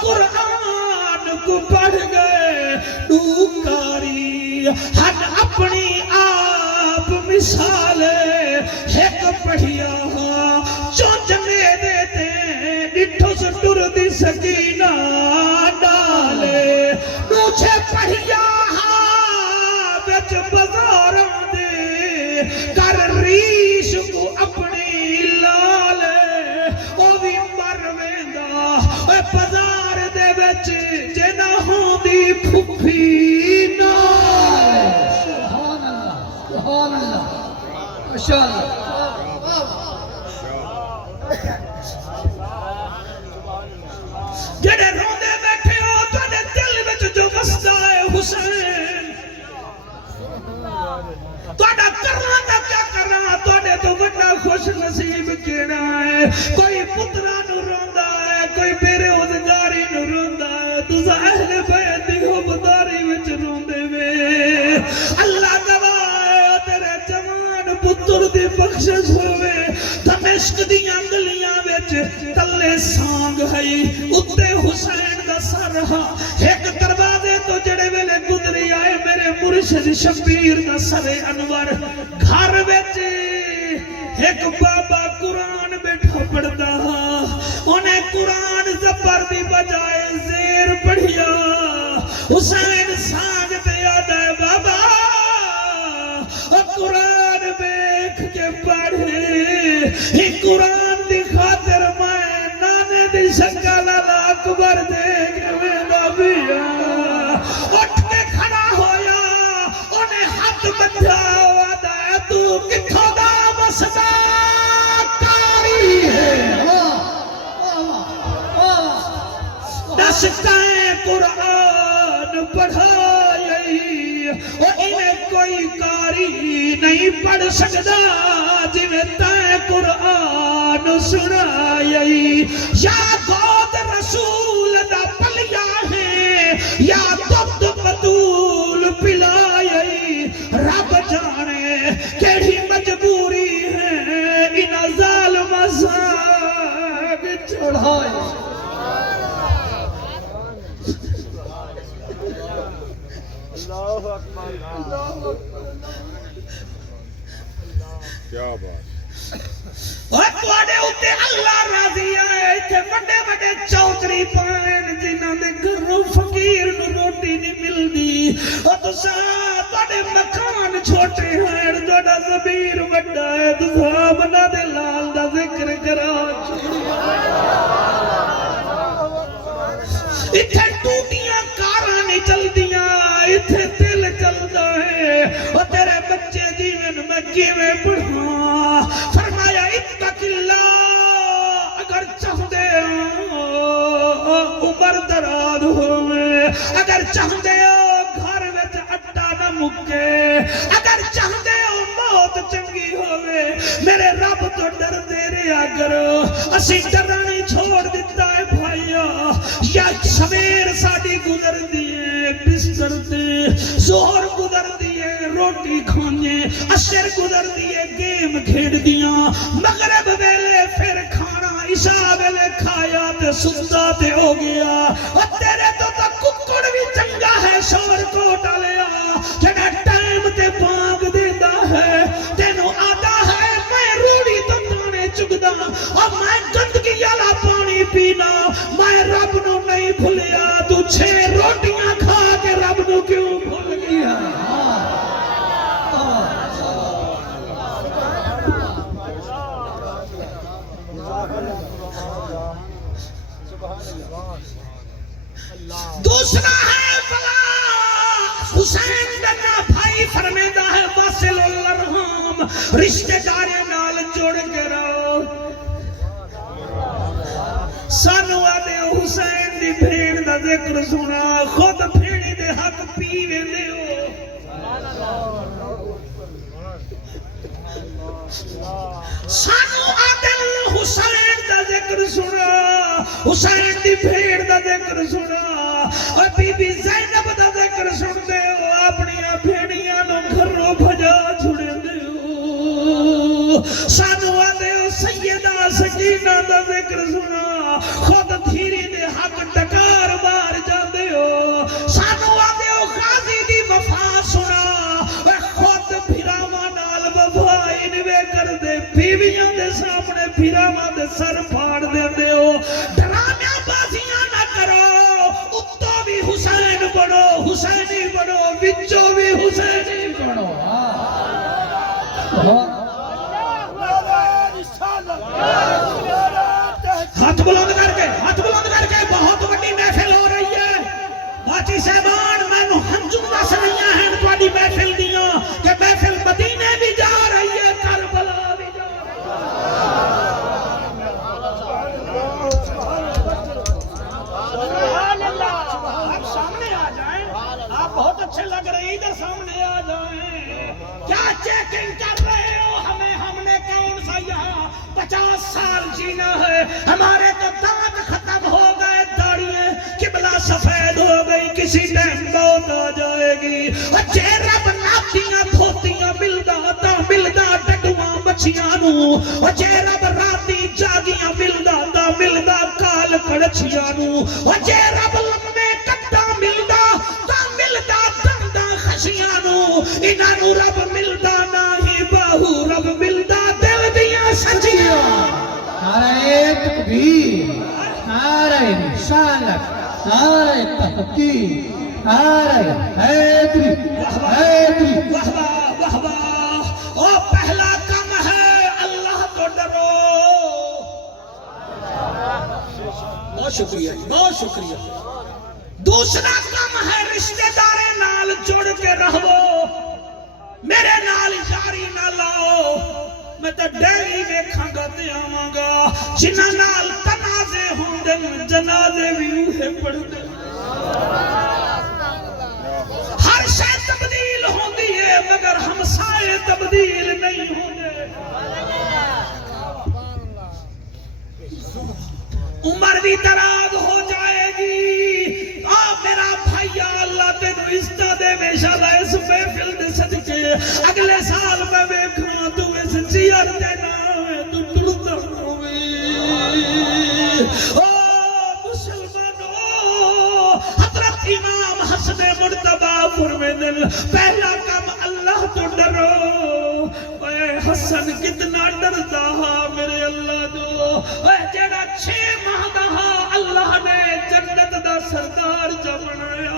قرآن کو پڑھ گئے ڈوکاری ہم اپنی آپ مثال ایک پڑھیا چونچ میں دیتے ڈٹھس ٹر دی سکینہ ڈالے نوچھے پڑھیا بچ بزاراں دے کر ریش کو اپنی لالے او بھی مر ویندا اے بازار دے وچ جے نہ ہوندی پھپھی نال سبحان اللہ ماشاءاللہ جڑے روندے بیٹھے ہو تواڈے دل وچ جو وسدا ہے حسین تواڈا کرنا دا کیا کرنا تواڈے تو بڑا خوش نصیب کیڑا ہے کوئی پتراں نو روندا ہے کوئی بے روزگاری نو روندا ہے تساں اہل بیت دی حبداری وچ روندے وے اللہ گواہ ہے تیرے جوان پتر دی بخشش ہوے دمشق دی گلیاں وچ تلے سانگ ہے اُتے حسین دا سر ہا ایک دروازے تو جڑے ویلے گزری آئے میرے مرشد شبیر دا سر انور گھر وچ ایک بابا قرآن بیٹھا پڑھدا انہیں قرآن زبر دی بجائے زیر پڑھیا حسین سانگ تے یاد ہے بابا پڑھے ہی قرآن دی خاطر میں نانے دی شکل اللہ اکبر دے کے میں نبیا اٹھ کے کھڑا ہویا انہیں ہاتھ بچھا ہوا دا تو کتھوں دا مسئلہ کاری ہے دسکائیں قرآن پڑھائی اور انہیں کوئی کاری نہیں پڑھ سکتا جنہیں تائیں قرآن سنائی یا گود رسول دا پلیا ہے یا دودھ بطول پلائی رب جانے کیڑی مجبوری ہے ان ظالم ساگ چھوڑائی کیا بات اور توڑے ہوتے اللہ راضی آئے تھے بڑے بڑے چوکری پائن جنہاں دے گھروں فقیر نو روٹی نہیں مل دی اور تو توڑے مکان چھوٹے ہیں توڑا زمیر بڑا ہے تو بنا دے لال دا ذکر کرا اتھے ٹوٹیاں کاراں نہیں چل دیاں اتھے دل چلدا ہے اور تیرے بچے جیون میں کیویں پڑھاں فرمایا اتق اللہ اگر چاہدے ہو عمر دراز ہوئے اگر چاہدے ہو گھر وچ اٹا نہ مکے اگر چاہدے ہو موت چنگی ہوئے میرے رب تو ڈر دے رہا کرو اسی ڈرانی چھوڑ دیتا ہے بھائیا یا سویر ساڑی گزر دیئے بستر دے زہر گزر دیئے روٹی کھانے عصر گزر دیئے گیم کھیڑ دیاں مغرب ویلے پھر کھانا عشاء ویلے کھایا تے ستا تے ہو گیا اور تیرے تو ککڑ بھی چنگا ہے شور کو ڈالیا جنہیں ٹائم تے پانگ دیتا ہے تینوں آدھا ہے میں روڑی تو تانے چکدا اور میں گندگی والا پانی پینا میں رب نو نہیں بھولیا تو 6 روٹیاں کھا کے رب نو کیوں بھول گیا دوسرا ہے بلا حسین دنا بھائی فرمیدہ ہے واصل الارحام رشتہ دارے نال جوڑ کے رہو سانو آدھے حسین دی بھیڑ دا ذکر سنا خود بھیڑی دے حق پیوے دے ہو سانو آدھے حسین دا ذکر سنا حسین دی بھیڑ دا ذکر سنا اور بی بی زینب دا ذکر سن دے ہو اپنی بھیڑیاں نو گھروں بھجا چھڑے دے ہو سانو آدھے سیدہ سکینہ دا ذکر سنا خود دھیری دے حق ٹکار مار جاندے ہو سانو آدھے غازی دی وفا سنا خود بھیراواں نال وفا انوے کر دے بیویاں دے سامنے بھیراواں دے سر پھاڑ دیندے ہو ڈرامے بازیاں نہ کرو اتوں بھی حسین بنو حسینی بنو وچوں بھی حسینی بنو ہاتھ بلند کر کے بہت بڑی محفل ہو رہی ہے باچی صاحبان میں نو ہنجو دس رہیاں ہیں تھوڑی محفل دیاں کہ محفل مدینے بھی جا رہی ہے کربلا بھی جا آپ سامنے آ جائیں آپ بہت اچھے لگ رہے ہیں ادھر سامنے آ جائیں کیا چیکنگ کر رہے ہو ہم نے کون سا یہاں 50 سال جینا ہے ہمارے تو دانت ختم ہو گئے داڑیاں قبلہ سفید ہو گئی کسی ٹائم موت آ جائے گی چہرہ بناتیاں دھوتیاں ملدا ڈڈواں بچیاں نو چہرہ براتی جاگیاں ملدا کال کڑچیاں نو چہرہ لمبے کٹا ملدا دنداں خشیاں نو انہاں نو رب ملدا نہیں باہو رب ملدا دل دیاں سچیاں نعرہ تکبیر نعرہ رسالت نعرہ تحقیق نعرہ حیدری واہ واہ واہ واہ او پہلا کم ہے شکریہ جی، بہت شکریہ. دوسرا کام ہے رشتہ دارے نال جڑ کے رہو، میرے نال یاری نہ لاؤ. میں تے ڈیری ویکھاں گا تے آواں گا جنہاں نال تنازع ہوندے جنازے وی اوہے پڑھدے. ہر شے تبدیل ہوندی ہے مگر ہمسائے تبدیل نہیں ہوندے. عمر بھی دراز ہو جائے گی. میرا بھائیا اللہ تینو عزت دے بے شاءاللہ اس محفل دے صدقے اگلے سال میں ویکھاں تو اس چیئر تے نام تو ٹردا ہوویں. او مسلمانوں، حضرت امام حسن مرتضی فرماتے ہیں پہلا کام اللہ تو ڈرو. اے حسن کتنا ڈردا ہا میرے اللہ تو. اے جڑا 6 ماہ دا اللہ نے جنت دا سردار جا بنایا.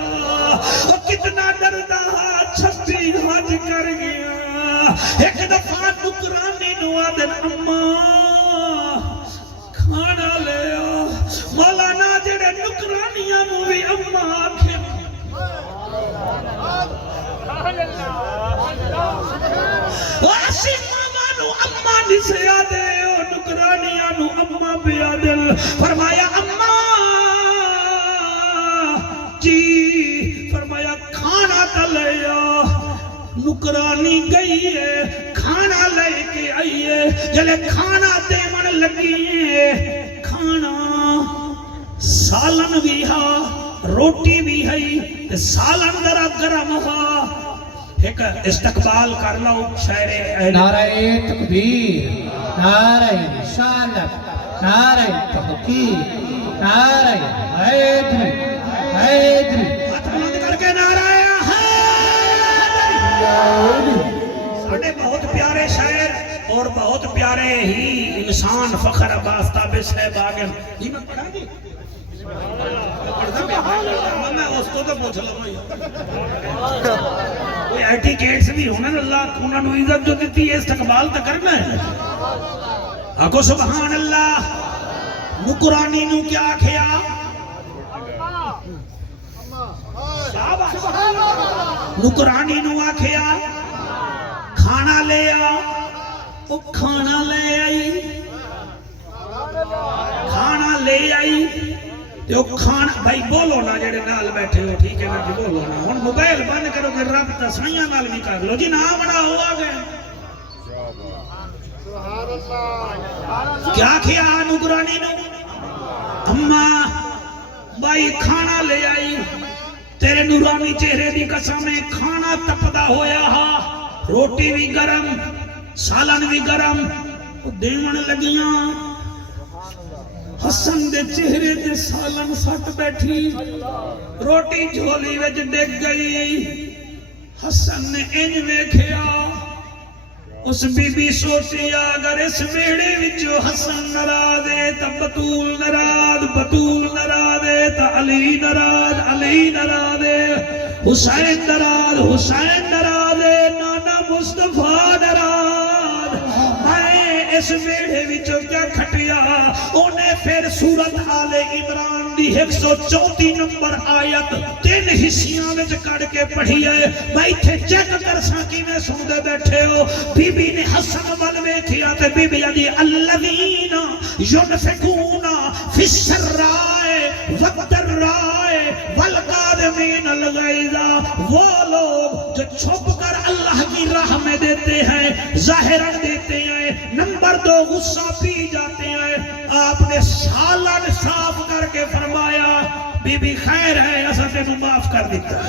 کتنا ڈردا 36 حج کر گیا. ایک دفعہ نکرانی نو آدن اماں کھانا لیا. مولانا جڑے نکرانیاں نو بھی اماں آکھے اسی ماما نو اماں نسے آدے نکرانیاں نو اماں بھی آدل. فرمایا اماں جی، فرمایا کھانا تا لیا. نکرانی گئی ہے کھانا لے کے آئیے. جلے کھانا دیمن لگی ہے کھانا سالن بھی ہا روٹی بھی ہے سالن ذرا گرم ہا. ایک استقبال کر لو شاعر اہل. نعرہ تکبیر، نعرہ رسالت، نعرہ تحقیق، نعرہ حیدری، حیدری. ہاتھ بلند کر کے نعرہ حیدری. ساڑھے بہت پیارے شاعر اور بہت پیارے ہی انسان فخر عباس تابع صاحب آگئے. یہ میں پڑھا دی میں اس کو تو پوچھ لوں کوئی ایٹیکیٹس بھی ہونا اللہ انہوں نے عزت جو دیتی ہے استقبال تو کرنا ہے. آکو سبحان اللہ. نکرانی نو کیا کھیا نکرانی نو آکھیا کھانا لے آ. وہ کھانا لے آئی، کھانا لے آئی. تو کھانا بھائی بولو نا جڑے نال بیٹھے ہو ٹھیک ہے نا جی بولو نا. ہن موبائل بند کرو کہ رب دا سائیاں نال بھی کر لو جی. نام بڑا ہو آ گئے. کیا کھیا نکرانی نو اماں بھائی کھانا لے آئی. تیرے نورانی چہرے دی قسم میں کھانا تپدا ہویا ہا. روٹی بھی گرم سالن بھی گرم. دیمن لگیاں حسن دے چہرے دے سالن سٹ بیٹھی. روٹی جھولی وچ ڈگ گئی. حسن نے انج ویکھیا. اس بی بی سوچی اگر اس ویڑے وچوں حسن ناراض ہے تے بطول ناراض، بطول ناراض ہے تے علی ناراض، علی ناراض ہے حسین ناراض، حسین ناراض ہے نانا مصطفیٰ ناراض. میں اس ویڑے وچوں کیا کھٹیا. انہیں پھر سورت آل عمران دی 134 نمبر آیت 3 حصیاں وچ کڑ کے پڑھی ہے. میں تھے چیک کر ساکی میں سن دے بیٹھے ہو. بی بی نے حسن والوے کیا تے بی بی علی الذین ينفقون فی السراء والضراء والکاظمین الغیظ. وہ لوگ جو چھپ کر اللہ کی راہ میں دیتے ہیں، ظاہراً دیتے ہیں. نمبر 2 غصہ پی جاتے ہیں. آپ نے سالن صاف کر کے فرمایا بی بی خیر ہے ایسا تینوں معاف کر دیتا ہے.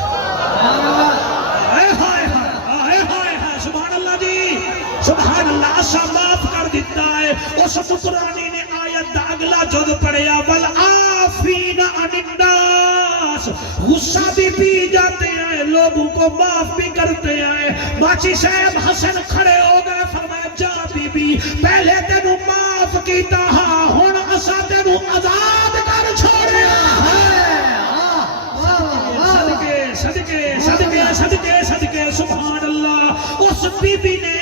سبحان اللہ جی، سبحان اللہ. ایسا معاف کر دیتا ہے. اس نکرانی نے آیت دا اگلا جد پڑھیا والعافین عن الناس. غصہ بھی پی جاتے ہیں، لوگوں کو معاف بھی کرتے ہیں. باچی صاحب حسن کھڑے ہو گئے. فرمایا جا بی بی پہلے تینوں معاف کیتا ہاں ہن اسا تینوں آزاد کر چھوڑیا. صدقے صدقے صدقے صدقے صدقے سبحان اللہ. اس بی بی نے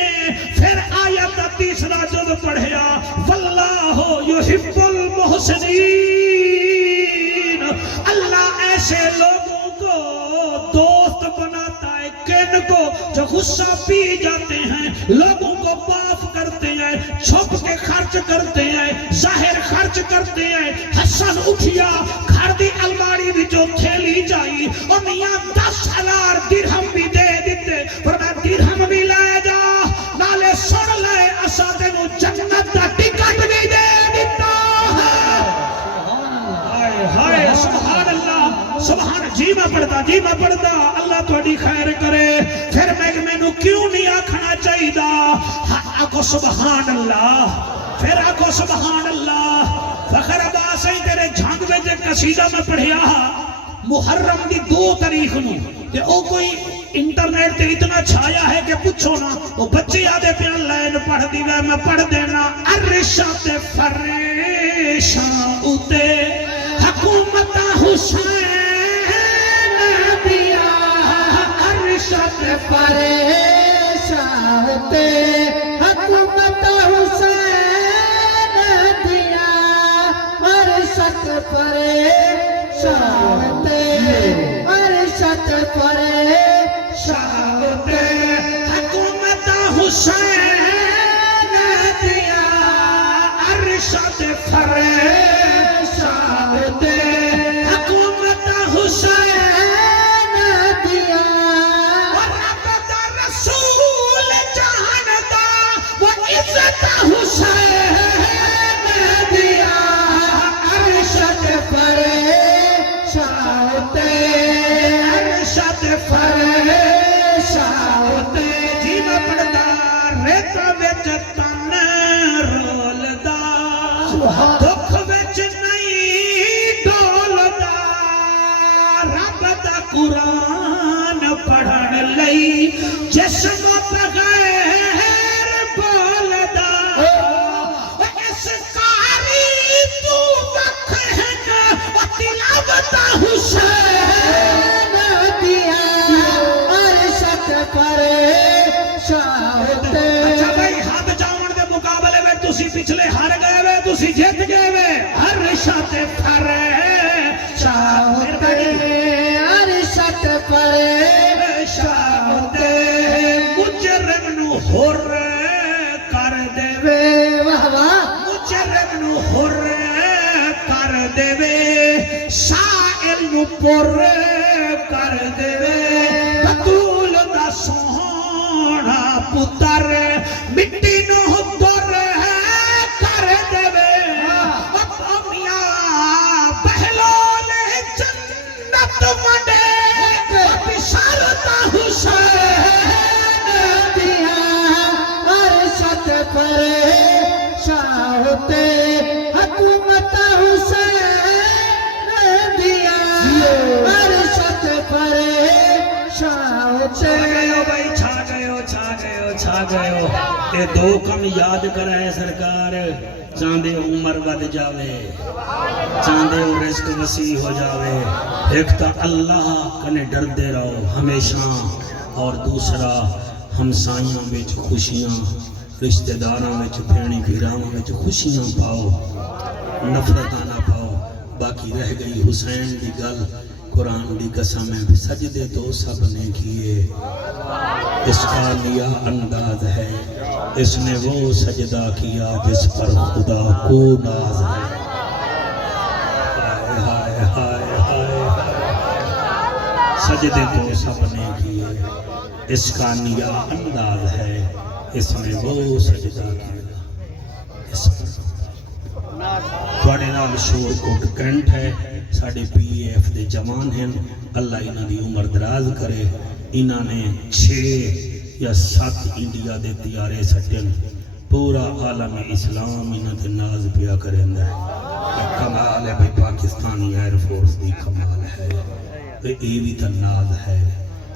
پھر آیت کا تیسرا جز پڑھیا واللہ یحب المحسنین. غصہ پی جاتے ہیں، لوگوں کو معاف کرتے ہیں، چھپ کے خرچ کرتے ہیں، ظاہر خرچ کرتے ہیں۔ حسن اٹھیا گھر دی الماری وچوں کھیلی جائی، اور میاں 10,000 درہم بھی دے دیتے، فرمایا درہم بھی لے جا، نالے سن لے اساں تینوں جنت دا ٹکٹ بھی دے دیتا ہے۔ ہائے ہائے سبحان اللہ، سبحان، جی میں پڑھتا اللہ تھوڑی خیر کرے۔ پھر میں کیوں نہیں آکھنا چاہیے دا؟ آکھو سبحان اللہ، پھر آکھو سبحان اللہ۔ فخر عباس ہی تیرے جھنگ میں جے قصیدہ میں پڑھیا محرم دی 2 تاریخ نو، تے او کوئی انٹرنیٹ تے اتنا چھایا ہے کہ پوچھو نا، وہ بچے آدھے پیان لائن پڑھ دی وے، میں پڑھ دینا۔ عرشاں تے فریشاں اتے حکومت حسین دیا، عرشاں تے فریشاں اتے حکومت حسین دیا، عرشاں تے فریشاں اتے، عرشاں تے فریشاں اتے حکومت حسین دیا، عرشاں تے فریشاں اتے حکومت حسین دیا، اور رب دا رسول جہان دا وہ عزت حسین دیا، عرشاں تے فریشاں اتے، عرشاں تے فریشاں اتے، جی میں پڑھدا ریتا وچ تن رولدا، دکھ وچ نہیں ڈولدا، رب دا قرآن پڑھن لئی جسم بغیر بولدا، اس قاری تو وکھ ہے تلاوت حسین دیا، عرشاں تے فریشاں اتے۔ اچھا بھائی، ہاتھ جاؤن دے مقابلے میں تسی پچھلے ہار گئے وے، تسی جیت گئے وے۔ عرشاں تے فریشاں اتے، عرشاں تے فریشاں اتے، مجرم نو حر کر دے وے، واہ واہ، مجرم نو حر کر دے وے، سائل نو پر کر دے وے، بطول دا سونا پتر مٹی نو در کر دے وے، میاں بہلول جنت منڈے بشارت حسین دیا، عرشاں تے فریشاں اتے حکومت حسین دیا، عرشاں تے فریشاں اتے۔ چھا گئے ہو اے 2 کم یاد کرائے سرکار، چاندے عمر ود جاوے، چاندے رزق وسیع ہو جاوے، ایک تا اللہ کنے ڈر دے رہو ہمیشہ، اور دوسرا ہمسائیاں وچ خوشیاں، رشتہ داراں وچ بھیڑی بھیراواں وچ خوشیاں پاؤ، نفرتاں نہ پاؤ۔ باقی رہ گئی حسین دی گل، قرآن دی قسم ہے سجدے تو سب نے کیے، اس کا لیا انداز ہے، اس نے وہ سجدہ کیا جس پر خدا کو ناز ہے۔ ہائے ہائے ہائے ہائے، سجدے تو سب نے کیے، اس کا نیا انداز ہے، اس نے وہ سجدہ کیا جس پر تھوڑے نال شور کوٹ کینٹ ہے، ساڑھے پی ایف دے جوان ہیں، اللہ انہاں دی عمر دراز کرے۔ انہاں نے 6 یا 7 انڈیا دے تیارے سٹن، پورا عالم اسلام انہاں دے ناز پیا کریں ہے۔ کمال ہے بھئی، پاکستانی ایئر فورس دی کمال ہے، اے بھی تا ناز ہے۔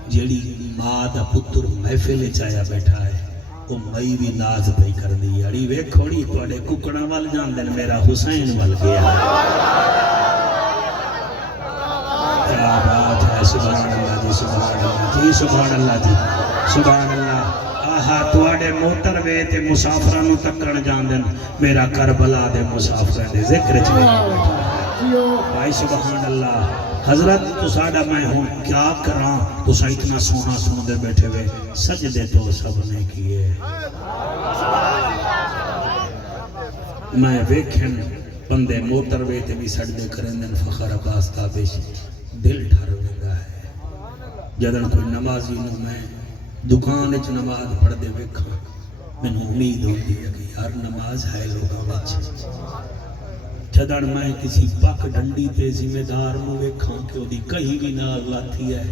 جیڑی ماں دا پتر محفل چایا بیٹھا ہے، وہ مئی بھی ناز پہ کر دی، اڑی ویکھوڑی توڑے ککڑا وال جان دن میرا حسین وال گیا۔ کیا بات ہے، سبحان اللہ جی، سبحان اللہ جی، سبحان اللہ جی، سبحان اللہ۔ آہا توڑے موٹر وے تے مسافران نو تکڑ جان دن میرا کربلا دے مسافران دے ذکر چلے بیٹھا ہے۔ بھائی سبحان اللہ۔ حضرت تو ساڈا میں ہوں کیا کراں تساں اتنا سونا سندے بیٹھے ہوئے سجدے تو سب نے کیے میں ویکھن بندے موٹر وے تے بھی سجدے کریں دن فخر عباس تابش دل ٹھر ویندا ہے جدن کوئی نمازی نو میں دکان وچ نماز پڑھ دے ویکھاں مینوں امید ہوندی ہے کہ یار نماز ہے لوگاں وچ جدن میں کسی پک ڈنڈی تے ذمہ دار نو ویکھاں کہ اودی کہیں بھی نال لاتی ہے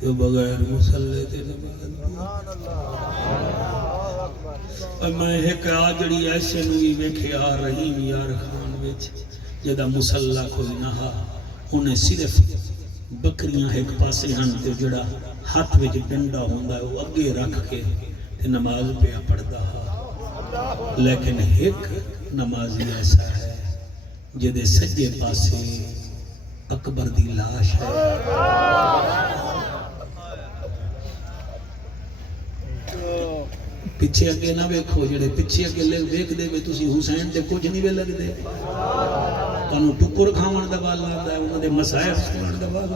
تے بغیر مصلی تے نماز اور میں ایک آجڑی ایسے نو بھی ویکھے آ رحیم یار خان وچ جدا مصلی کوئی نہ ہا انہیں صرف بکریاں ایک پاسے ہن تے جڑا ہاتھ وچ ڈنڈا ہوندا ہے وہ اگے رکھ کے تے نماز پہ پڑھدا ہا لیکن ایک نمازی ایسا ہے جدے سجے پاسے اکبر دی لاش ہے پیچھے اگے نہ ویکھو جڑے پیچھے اگے ویکھ دے وے تسی حسین تے کچھ نہیں وے لگ دے تانوں ٹکر کھاون دا وال آندا ہے انہاں دے مصائب سنن دا وال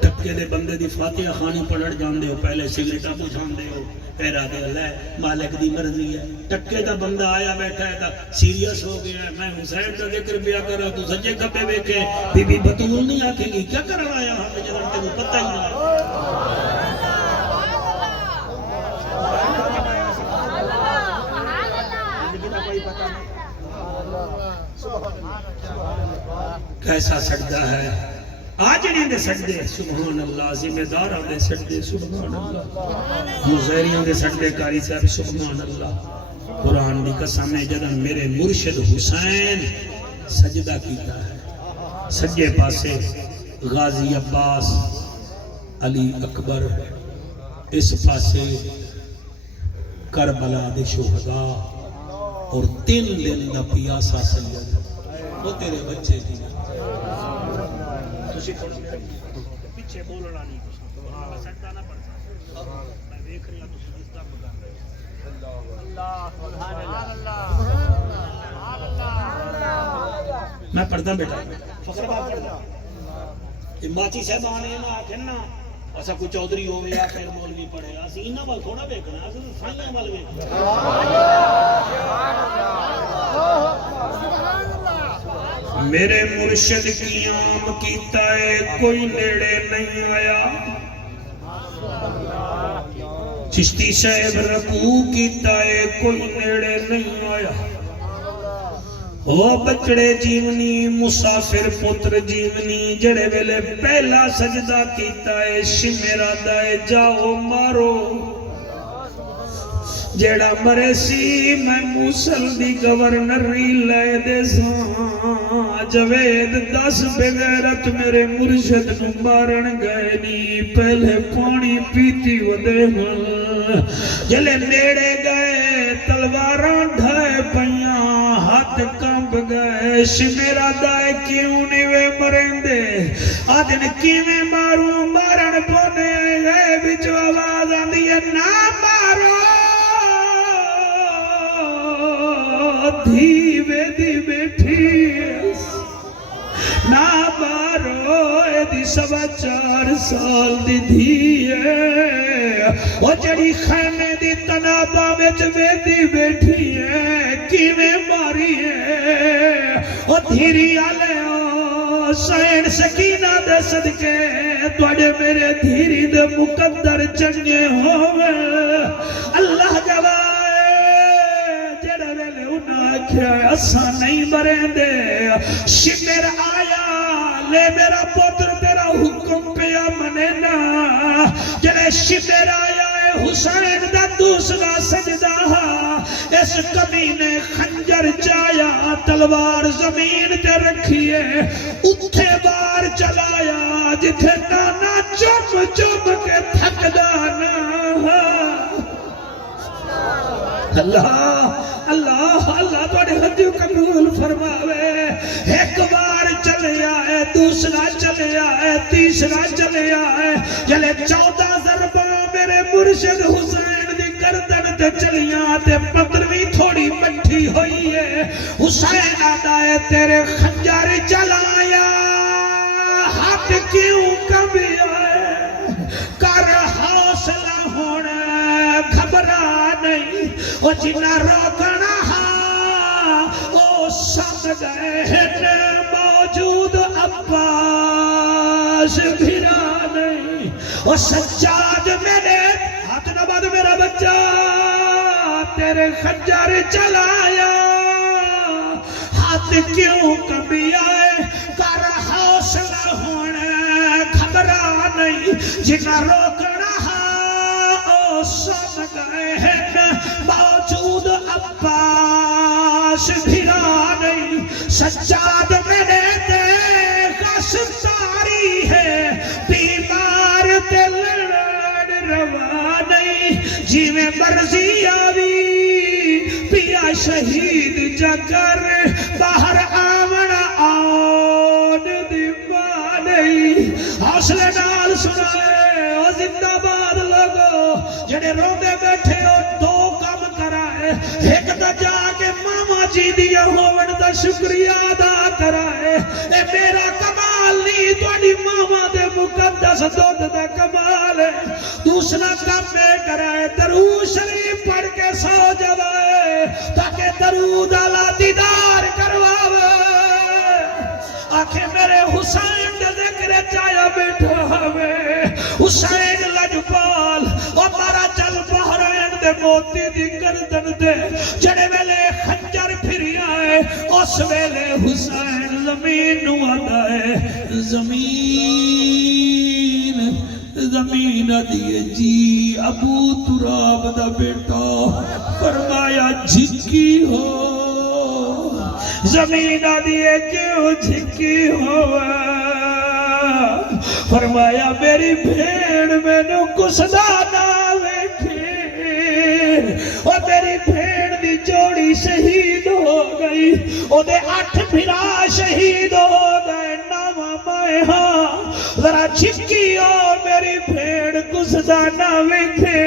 ٹکے دے بندے دی فاتحہ خانی پڑھن جاندے ہو پہلے سگریٹاں بجھاندے ہو پھر آگے اللہ مالک دی مرضی ہے ٹکے دا بندہ آیا بیٹھا ہے تا سیریس ہو گیا ہے میں حسین کا ذکر پیا کرا تو سجے کھپے ویکھے بی بی بطول نہیں آکھے گی کیا کرن آیا ہم جدن تینوں پتہ ہی نہ کیسا سجدہ ہے آجڑی دے سجدے سبحان اللہ ذمہ داراں دے سجدے سبحان اللہ مظاہریاں دے سجدے کاری صاحب سبحان اللہ قرآن دی قسم ہے جدن میرے مرشد حسین سجدہ کیتا ہے سجے پاسے غازی عباس علی اکبر اس پاسے کربلا دے شہداء اور 3 دن دا پیاسا سید وہ تیرے بچے کی پیچھے بولنا نہیں سجدہ نہ پڑھتا میں دیکھ رہا تو سجدہ میں پڑھتا بیٹا فخر بات پڑھتا ماچی صاحب آنے نہ آکھیں نا ایسا کوئی چودھری ہوئے یا پھر مولوی پڑھے اسی انہاں وال تھوڑا ویکھنا اسی سائیاں وال ویکھنا میرے مرشد قیام کیتا ہے کوئی نیڑے نہیں آیا چشتی صاحب رکوع کیتا ہے کوئی نیڑے نہیں آیا او بچڑے جیونی مسافر پتر جیونی جڑے ویلے پہلا سجدہ کیتا ہے شمیرا دائے جاؤ مارو جیڑا مرے سی میں موسل دی گورنری لے دے ساں جوید 10 بغیرت میرے مرشد نو مارن گئے نی پہلے پانی پیتی ودے ہن جلے نیڑے گئے تلواراں ڈھائے پیاں ہاتھ کمب گئے شمیرا دائے کیوں نہیں وے مریں دے آدن کیویں ماروں مارن پونے گئے بچو آواز آندی ہے نہ مارو دھیوے دی بیٹھی نہ مارو دی 4.25 سال دی دھیے وہ جڑی خیمے دی تنابہ میں جویدی بیٹھی ہے کیویں ماری ہے وہ دھیری آلے سین سکینہ دے صدقے توڑے میرے دھیری دے مقدر چنگے ہوئے اللہ جوائے جڑے ویلے انہاں کیا اسا نہیں مریں دے شمر آیا لے میرا پتر تیرا حکم پیا منینا جڑے شمر آیا حسین دا دوسرا سجدہ اس کمی نے خنجر چایا تلوار زمین تے رکھیے اتھے بار چلایا جتھے نانا چم چم کے تھک دانا اللہ اللہ اللہ توڑے حدیو قبول فرماوے ایک بار چلے آئے دوسرا چلے آئے تیسرا چلے آئے جلے 14 ضربہ میرے مرشد حسین دی گردن تے چلیاں تے پتروی تھوڑی مٹھی ہوئی ہے حسین آدھائے تیرے خنجر چلایا کیوں کبھی آئے کر حوصلہ ہونا گھبرا نہیں وہ جنہ روکنا وہ سب گئے ہیں موجود عباس بھرا نہیں وہ سجاد میرے ہاتھ نباد میرا بچہ تیرے خنجر چلایا ہاتھ کیوں کبھی آئے کر حوصلہ ہونا گھبرا نہیں جنہ روکنا سب گئے ہیں موجود عباس بھرا نہیں سجاد میں نے دیکھا ستاری ہے بیمار دل روا نہیں جی میں مرضی آوی پیا شہید جگر باہر آمنا آن دیما نہیں حوصلے نال سنائے او زندہ باد لوگو جڑے روندے بیٹھے ہو دو کام کرائے ایک دا جا کے ماما جی دیا ہوون دا شکریہ ادا کرائے اے میرا کمال نہیں توڑی ماما دے مقدس دودھ دا کمال ہے دوسرا کام میں کرائے درود شریف پڑھ کے سو جوائے تاکہ درود اللہ دیدار کرواوے آنکھیں میرے حسین دے ذکر چایا بیٹھا ہوئے حسین لجپال اور مارا چل بحرین دے موتی دی گردن دے جڑے ویلے خنجر پھری آئے اس ویلے حسین زمین نو آتا ہے زمین دیئے جی ابو تراب دا بیٹا فرمایا جھکی ہو زمین دیئے کیوں جھکی ہوا فرمایا میری بھیڑ میں نو کسدا نہ ویکھے اور میری بھیڑ دی جوڑی شہید ہو گئی او دے 8 بھرا شہید ہو گئے ناما مائے ہاں ذرا چھکی ہو میری بھیڑ کسدا نہ ویکھے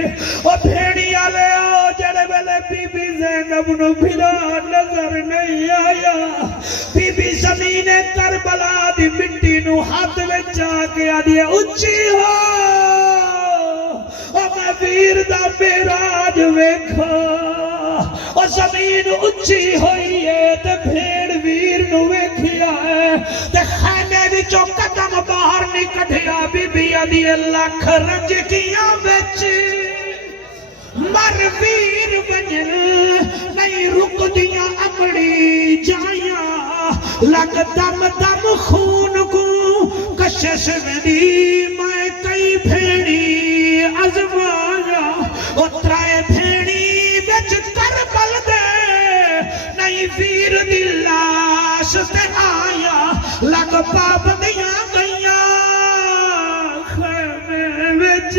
اور بھیڑی آلے آؤ جڑے بیلے بی بی زینب نو بھرا نظر نہیں آیا بی بی زمین کربلا دی مٹی نو ہاتھ میں جا کے آدھیا اچھی ہو اور میں ویر دا میراج ویکھا اور زمین اچھی ہوئی ہے تے بھیڑ ویر نو ویکھیا ہے تے خیمے وچوں قدم باہر نکٹیا بی بی آدھی لاکھ رنج کیاں وچ مر ویر بنل نہیں رک دیا اپڑی جائیاں لگ دم دم خون کو کشش میں دی میں کئی بھیڑی ازمایا اترائے بھیڑی بچ کربل دے نہیں ویر دی لاش تے آیا لگ پاپ دیا گئیاں خیمے بچ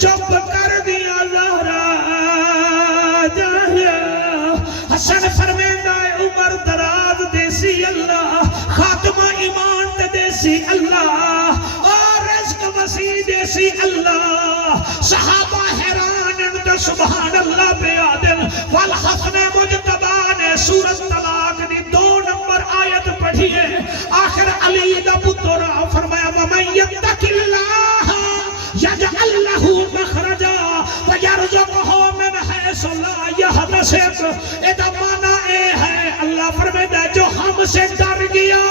چپ کر دیا حسن فرمیندہ عمر دراز دیسی اللہ خاتمہ ایمان تے دیسی اللہ اور رزق وسیع دیسی اللہ صحابہ حیران انت سبحان اللہ بے عادل والحسن مجتبان سورت طلاق دی 2 نمبر آیت پڑھیے آخر علی دا پترہ فرمایا وَمَنْ يَتَّقِ اللَّهَ يَجْعَلْ لَهُ مَخْرَجًا وَيَرْزُقْهُ مِنْ حَيْثُ لَا يَحْتَسِبُ ادا مانا اے ہے اللہ فرماتا ہے جو ہم سے ڈر گیا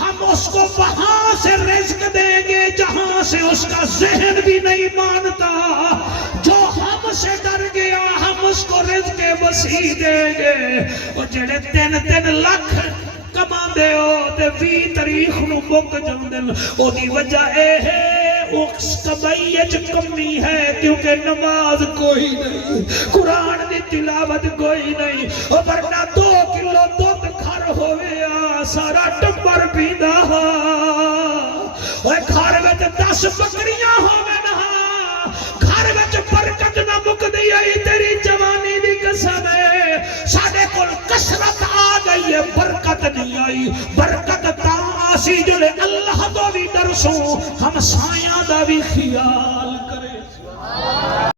ہم اس کو وہاں سے رزق دیں گے جہاں سے اس کا ذہن بھی نہیں مانتا جو ہم سے ڈر گیا ہم اس کو رزق وسیع دیں گے اور جڑے 3 لاکھ کما دے ہو تے 20 تاریخ نو مک جاندن او دی وجہ اے ہے اس کبائیج کمی ہے کیونکہ نماز کوئی نہیں قرآن دی تلاوت کوئی نہیں اور ورنہ 2 کلو دودھ گھر ہوئے سارا ٹبر پیدا اور گھر وچ 10 بکریاں ہوئے نہ گھر وچ برکت نہ مک دی آئی تیری جوانی دی قسم ہے ساڑے کل کسرت آ گئی ہے برکت نہیں آئی برکت تا آسی جلے اللہ تو بھی درسوں ہم سایہ دا بھی خیال کریں